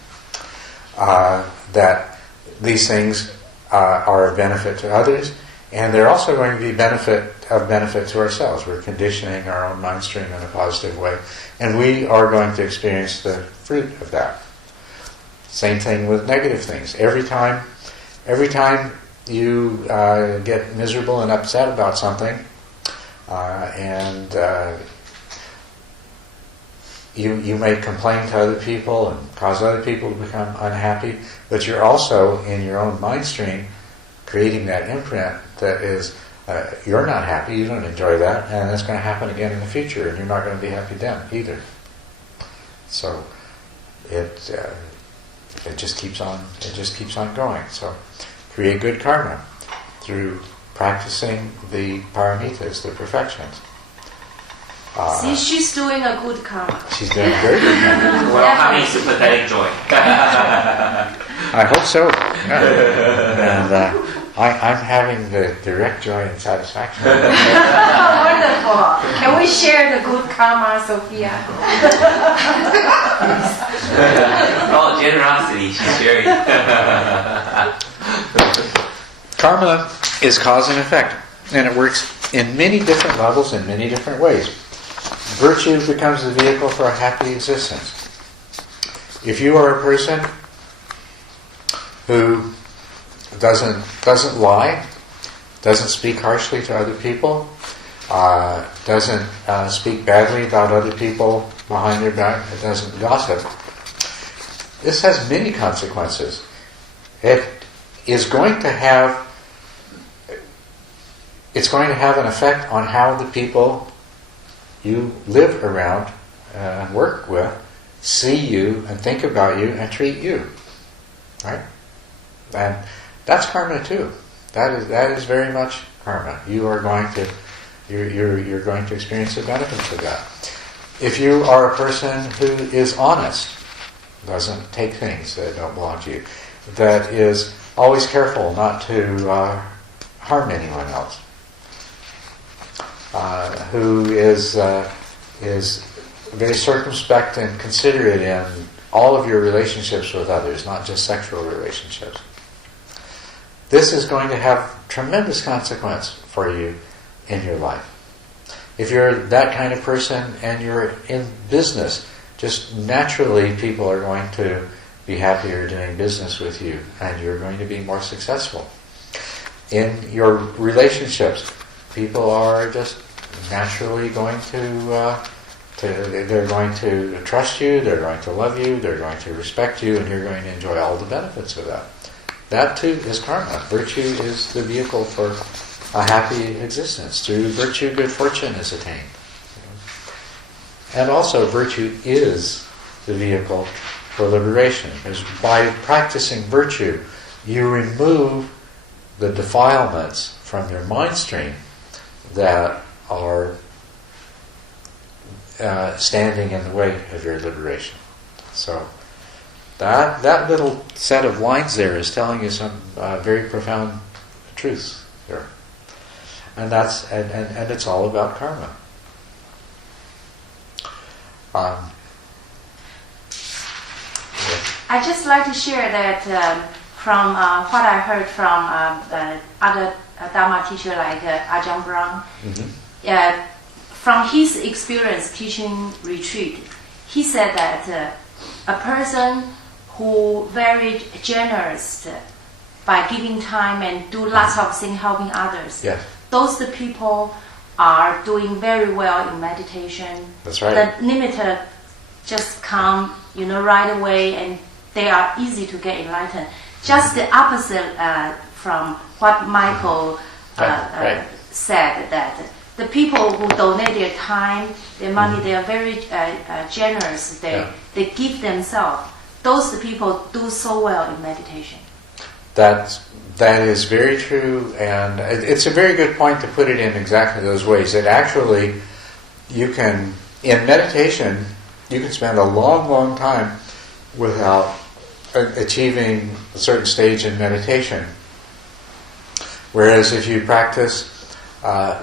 that these things are of benefit to others, and they're also going to be benefit to ourselves. We're conditioning our own mind stream in a positive way, and we are going to experience the fruit of that. Same thing with negative things. Every time you get miserable and upset about something, and you may complain to other people and cause other people to become unhappy, but you're also in your own mind stream creating that imprint that is you're not happy, you don't enjoy that, and it's going to happen again in the future, and you're not going to be happy then either. So it just keeps on going. So create good karma through practicing the paramitas, the perfections. See, she's doing a good karma. She's doing very good karma. Well, karma is sympathetic joy. I hope so. Yeah. And I'm having the direct joy and satisfaction. Wonderful. Can we share the good karma, Sophia? Oh, generosity, she's sharing. Karma is cause and effect, and it works in many different levels, in many different ways. Virtue becomes the vehicle for a happy existence. If you are a person who doesn't lie, doesn't speak harshly to other people, doesn't speak badly about other people behind their back, doesn't gossip, this has many consequences. It is going to have an effect on how the people you live around and work with see you and think about you and treat you, right? And that's karma too. That is very much karma. You're going to experience the benefits of that. If you are a person who is honest, doesn't take things that don't belong to you, that is always careful not to harm anyone else, who is very circumspect and considerate in all of your relationships with others, not just sexual relationships. This is going to have tremendous consequence for you in your life. If you're that kind of person and you're in business, just naturally people are going to be happier doing business with you, and you're going to be more successful. In your relationships, people are just naturally going to they're going to trust you, they're going to love you, they're going to respect you, and you're going to enjoy all the benefits of that. That too is karma. Virtue is the vehicle for a happy existence. Through virtue, good fortune is attained. And also, virtue is the vehicle for liberation. Because by practicing virtue, you remove the defilements from your mind stream that are standing in the way of your liberation. So that little set of lines there is telling you some very profound truths there, and that's and it's all about karma. I just like to share that from what I heard from other Dharma teacher like Ajahn Brahm. Mm-hmm. From his experience teaching retreat, he said that a person who very generous by giving time and do lots of things helping others, Yes. those the people are doing very well in meditation. That's right. The limiter just come, right away, and they are easy to get enlightened. Just the opposite from what Michael Right. said, that the people who donate their time, their money, they are very generous. They give themselves. Those people do so well in meditation. That's That is very true, and it's a very good point to put it in exactly those ways. That actually, in meditation, you can spend a long, long time without achieving a certain stage in meditation. Whereas if you practice,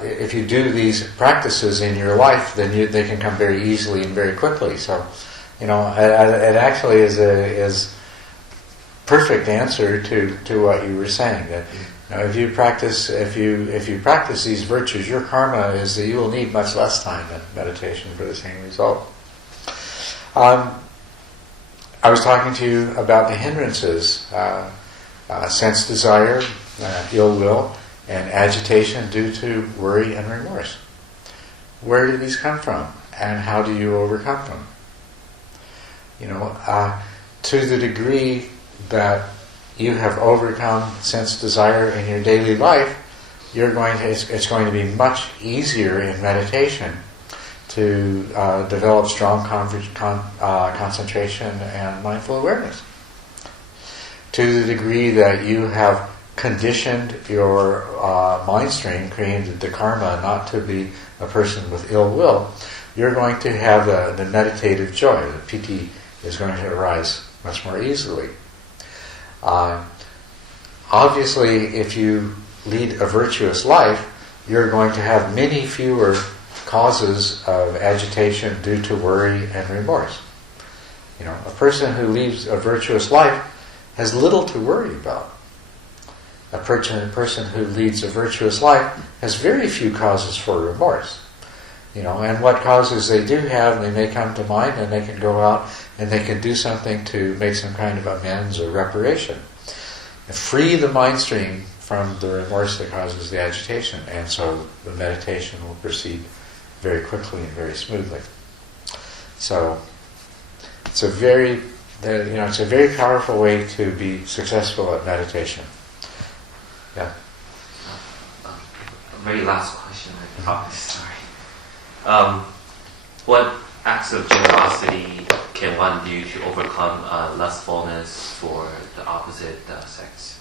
if you do these practices in your life, then they can come very easily and very quickly. So, it actually is perfect answer to what you were saying. That if you practice these virtues, your karma is that you will need much less time in meditation for the same result. I was talking to you about the hindrances, sense desire, ill will, and agitation due to worry and remorse. Where do these come from, and how do you overcome them? To the degree that you have overcome sense desire in your daily life, it's going to be much easier in meditation to develop strong concentration and mindful awareness. To the degree that you have conditioned your mind stream, created the karma not to be a person with ill will, you're going to have the meditative joy. The piti is going to arise much more easily. Obviously, if you lead a virtuous life, you're going to have many fewer causes of agitation due to worry and remorse. A person who leads a virtuous life has little to worry about. A person who leads a virtuous life has very few causes for remorse. And what causes they do have, they may come to mind, and they can go out and they can do something to make some kind of amends or reparation. And free the mind stream from the remorse that causes the agitation, and so the meditation will proceed very quickly and very smoothly. So it's a very powerful way to be successful at meditation. Yeah. Very last question, I promise. Sorry. What acts of generosity can one do to overcome lustfulness for the opposite sex?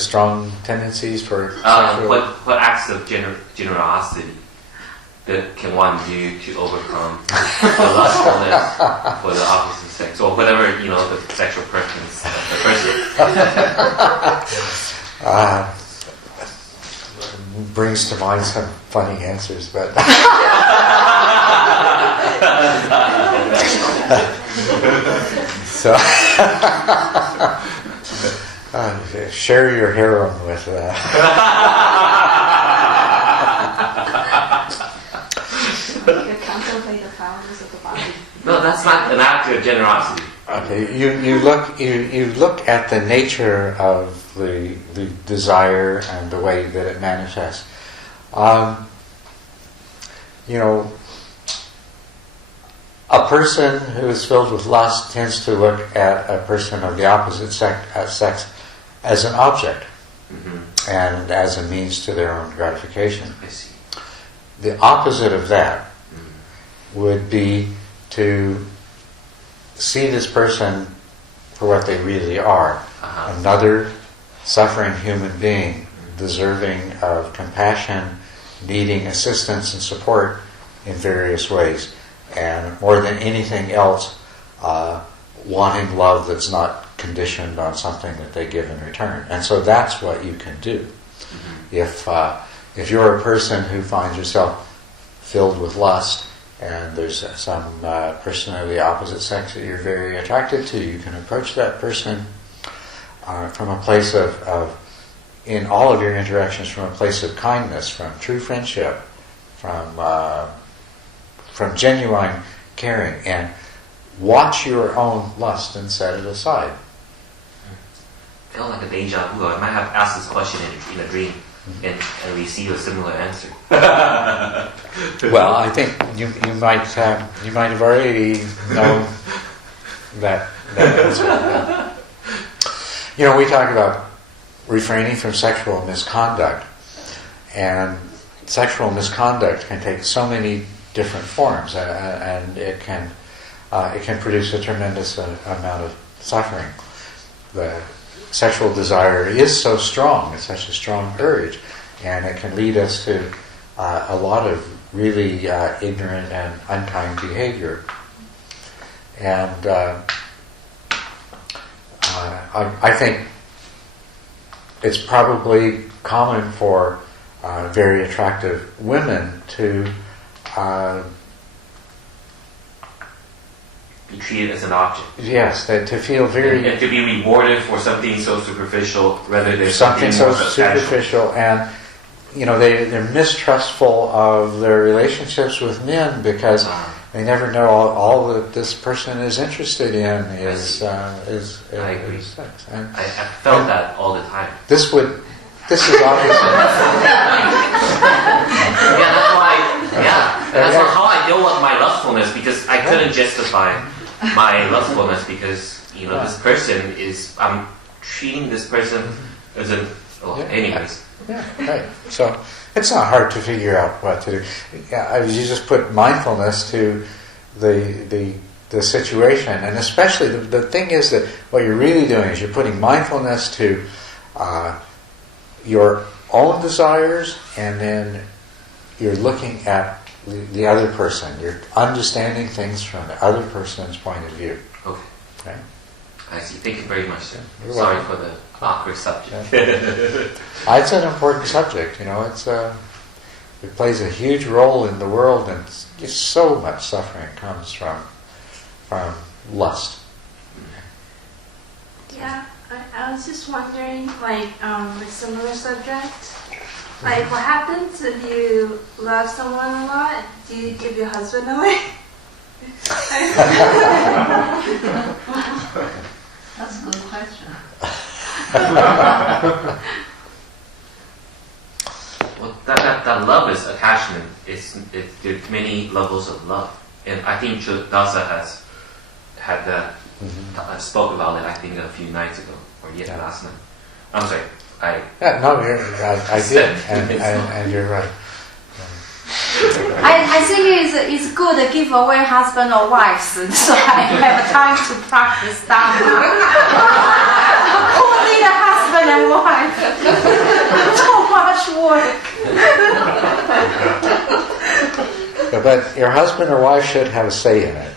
Strong tendencies for sexual... What acts of generosity that can one do to overcome the lustfulness for the opposite sex, or whatever the sexual preference of the person? Brings to mind some funny answers, but so share your harem with. You contemplate the boundaries of the body. No, that's not an act of generosity. Okay, you look at the nature of the desire and the way that it manifests. A person who is filled with lust tends to look at a person of the opposite sex as an object, and as a means to their own gratification. I see. The opposite of that would be to see this person for what they really are, another suffering human being, deserving of compassion, needing assistance and support in various ways, and more than anything else, wanting love that's not conditioned on something that they give in return. And so that's what you can do. If you're a person who finds yourself filled with lust, and there's some person of the opposite sex that you're very attracted to, you can approach that person from a place of in all of your interactions, from a place of kindness, from true friendship, from genuine caring, and watch your own lust and set it aside. I felt like a deja vu. I might have asked this question in a dream and receive a similar answer. Well, I think you might have already known that answer. We talk about refraining from sexual misconduct, and sexual misconduct can take so many different forms, and it can produce a tremendous amount of suffering. sexual desire is so strong, it's such a strong urge, and it can lead us to a lot of really ignorant and unkind behavior. And I think it's probably common for very attractive women to Be treated as an object. yes, to feel very And to be rewarded for something so superficial rather than something so more substantial. superficial, and they're mistrustful of their relationships with men because they never know all that this person is interested in is I agree. sex. And I felt that all the time. this is obviously That's how I deal with my lustfulness, because I couldn't justify my lustfulness because this person I'm treating this person as an anyways. yeah, right. So it's not hard to figure out what to do. You just put mindfulness to the situation, and especially the thing is that what you're really doing is you're putting mindfulness to your own desires, and then you're looking at the other person. You're understanding things from the other person's point of view. Okay. Right? I see. Thank you very much, sir. You're Sorry welcome. for the awkward subject. It's an important subject. It plays a huge role in the world, and just so much suffering comes from lust. Yeah, I was just wondering, a similar subject. Like, what happens if you love someone a lot? Do you give your husband away? That's a good question. Well, that love is attachment. There's many levels of love, and I think Culadasa has had that. Spoke about it, I think, a few nights ago, or last night. I'm sorry. I did, and you're right. I think it's good to give away husband or wives, so I have time to practice Dharm. Who need a husband and wife? So much work. But your husband or wife should have a say in it.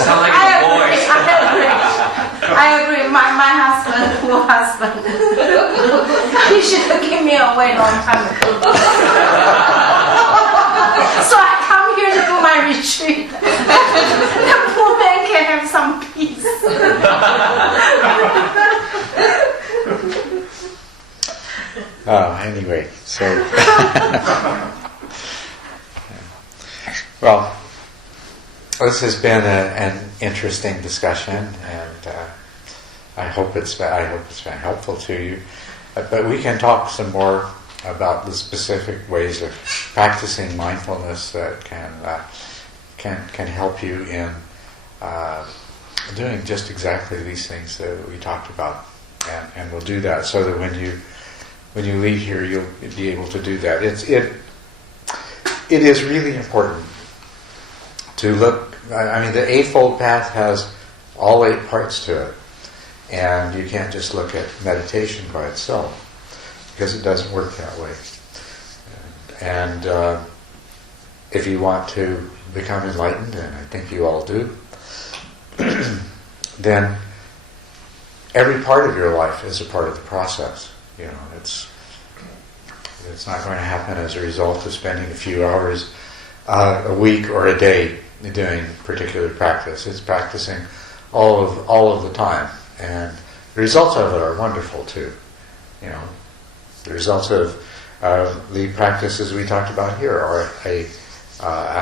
Sound like a divorce. I agree. My husband, poor husband, he should have given me away a long time ago. So I come here to do my retreat. The poor man can have some peace. Anyway, so well, this has been an interesting discussion, and I hope it's been helpful to you. But we can talk some more about the specific ways of practicing mindfulness that can help you in doing just exactly these things that we talked about, and we'll do that so that when you leave here, you'll be able to do that. It is really important to look. I mean, the Eightfold Path has all 8 parts to it, and you can't just look at meditation by itself because it doesn't work that way. And if you want to become enlightened, and I think you all do, then every part of your life is a part of the process. It's not going to happen as a result of spending a few hours a week or a day doing particular practice. It's practicing all of the time, and the results of it are wonderful too. The results of the practices we talked about here are a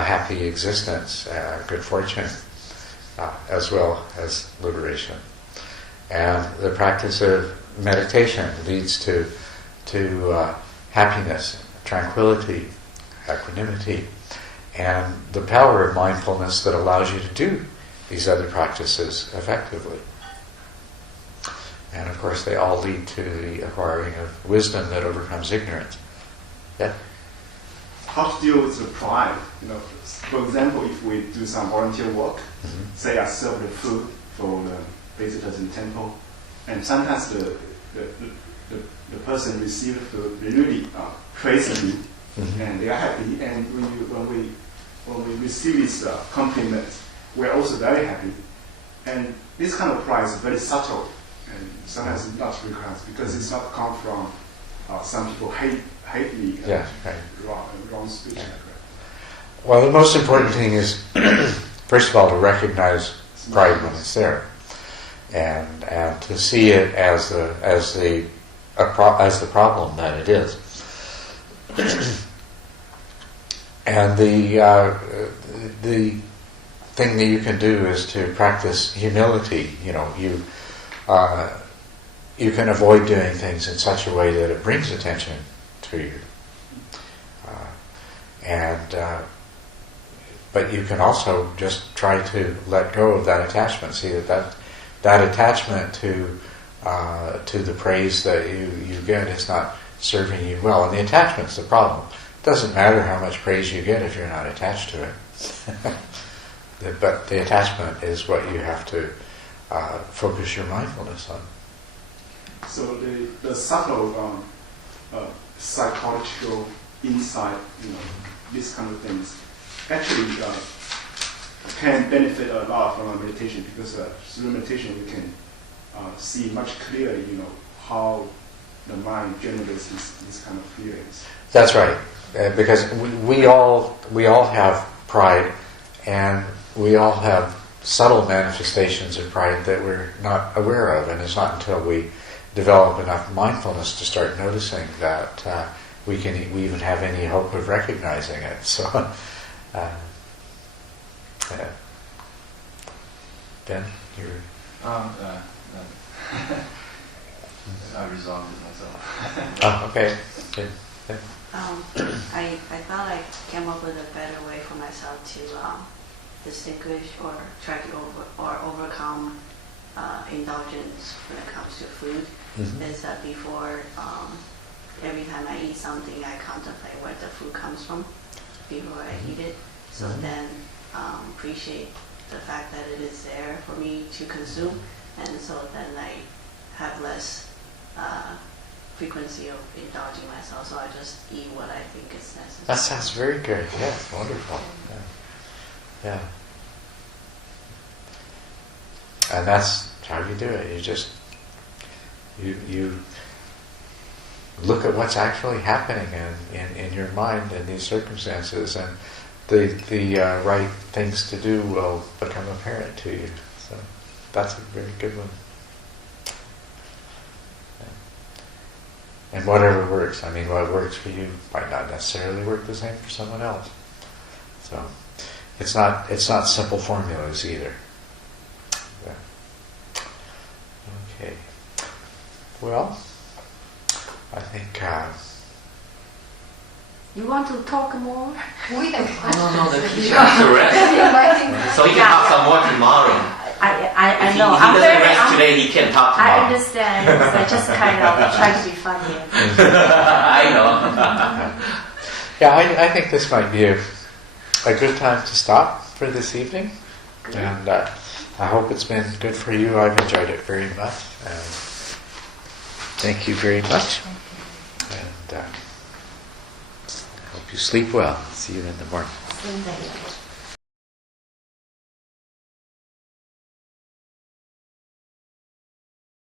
happy existence, good fortune, as well as liberation. And the practice of meditation leads to happiness, tranquility, equanimity, and the power of mindfulness that allows you to do these other practices effectively. And of course, they all lead to the acquiring of wisdom that overcomes ignorance. Yeah? how to deal with the pride. For example, if we do some volunteer work, say I serve the food for the visitors in the temple, and sometimes the person received the food, they really praise me, and they are happy. And when we receive this compliment, we're also very happy. And this kind of pride is very subtle, and sometimes it's not recognized because it's not come from some people hate me. Yeah, right. Wrong speech. Yeah. Well, the most important thing is, first of all, to recognize pride when it's there, and to see it as the problem that it is. And the thing that you can do is to practice humility. You can avoid doing things in such a way that it brings attention to you, but you can also just try to let go of that attachment. See that attachment to the praise that you get is not serving you well, and the attachment's the problem. It doesn't matter how much praise you get if you're not attached to it. But the attachment is what you have to focus your mindfulness on. So the subtle psychological insight, these kind of things, actually can benefit a lot from meditation, because through meditation we can see much clearly, how the mind generates these kind of feelings. That's right, because we all have pride, and we all have subtle manifestations of pride that we're not aware of, and it's not until we develop enough mindfulness to start noticing that we even have any hope of recognizing it. So, Ben, you're... I resolved it myself. Oh, okay. Good. I thought I came up with a better way for myself to distinguish or try to overcome indulgence when it comes to food. Is that before every time I eat something, I contemplate where the food comes from before I eat it. So then appreciate the fact that it is there for me to consume, and so then I have less frequency of indulging myself. So I just eat what I think is necessary. That sounds very good. Yes, wonderful. Yeah. And that's how you do it. You just you look at what's actually happening in your mind in these circumstances, and the right things to do will become apparent to you. So that's a very good one. And whatever works. I mean, what works for you might not necessarily work the same for someone else. So it's not simple formulas either. Yeah. Okay. Well, I think. You want to talk more? No, the teacher has to rest. So he can talk some more tomorrow. I know. If he doesn't rest today, he can talk tomorrow. I understand. I just kind of try to be funny. I know. Yeah, I think this might be a good time to stop for this evening. And I hope it's been good for you. I've enjoyed it very much. And thank you very much. And I hope you sleep well. See you in the morning.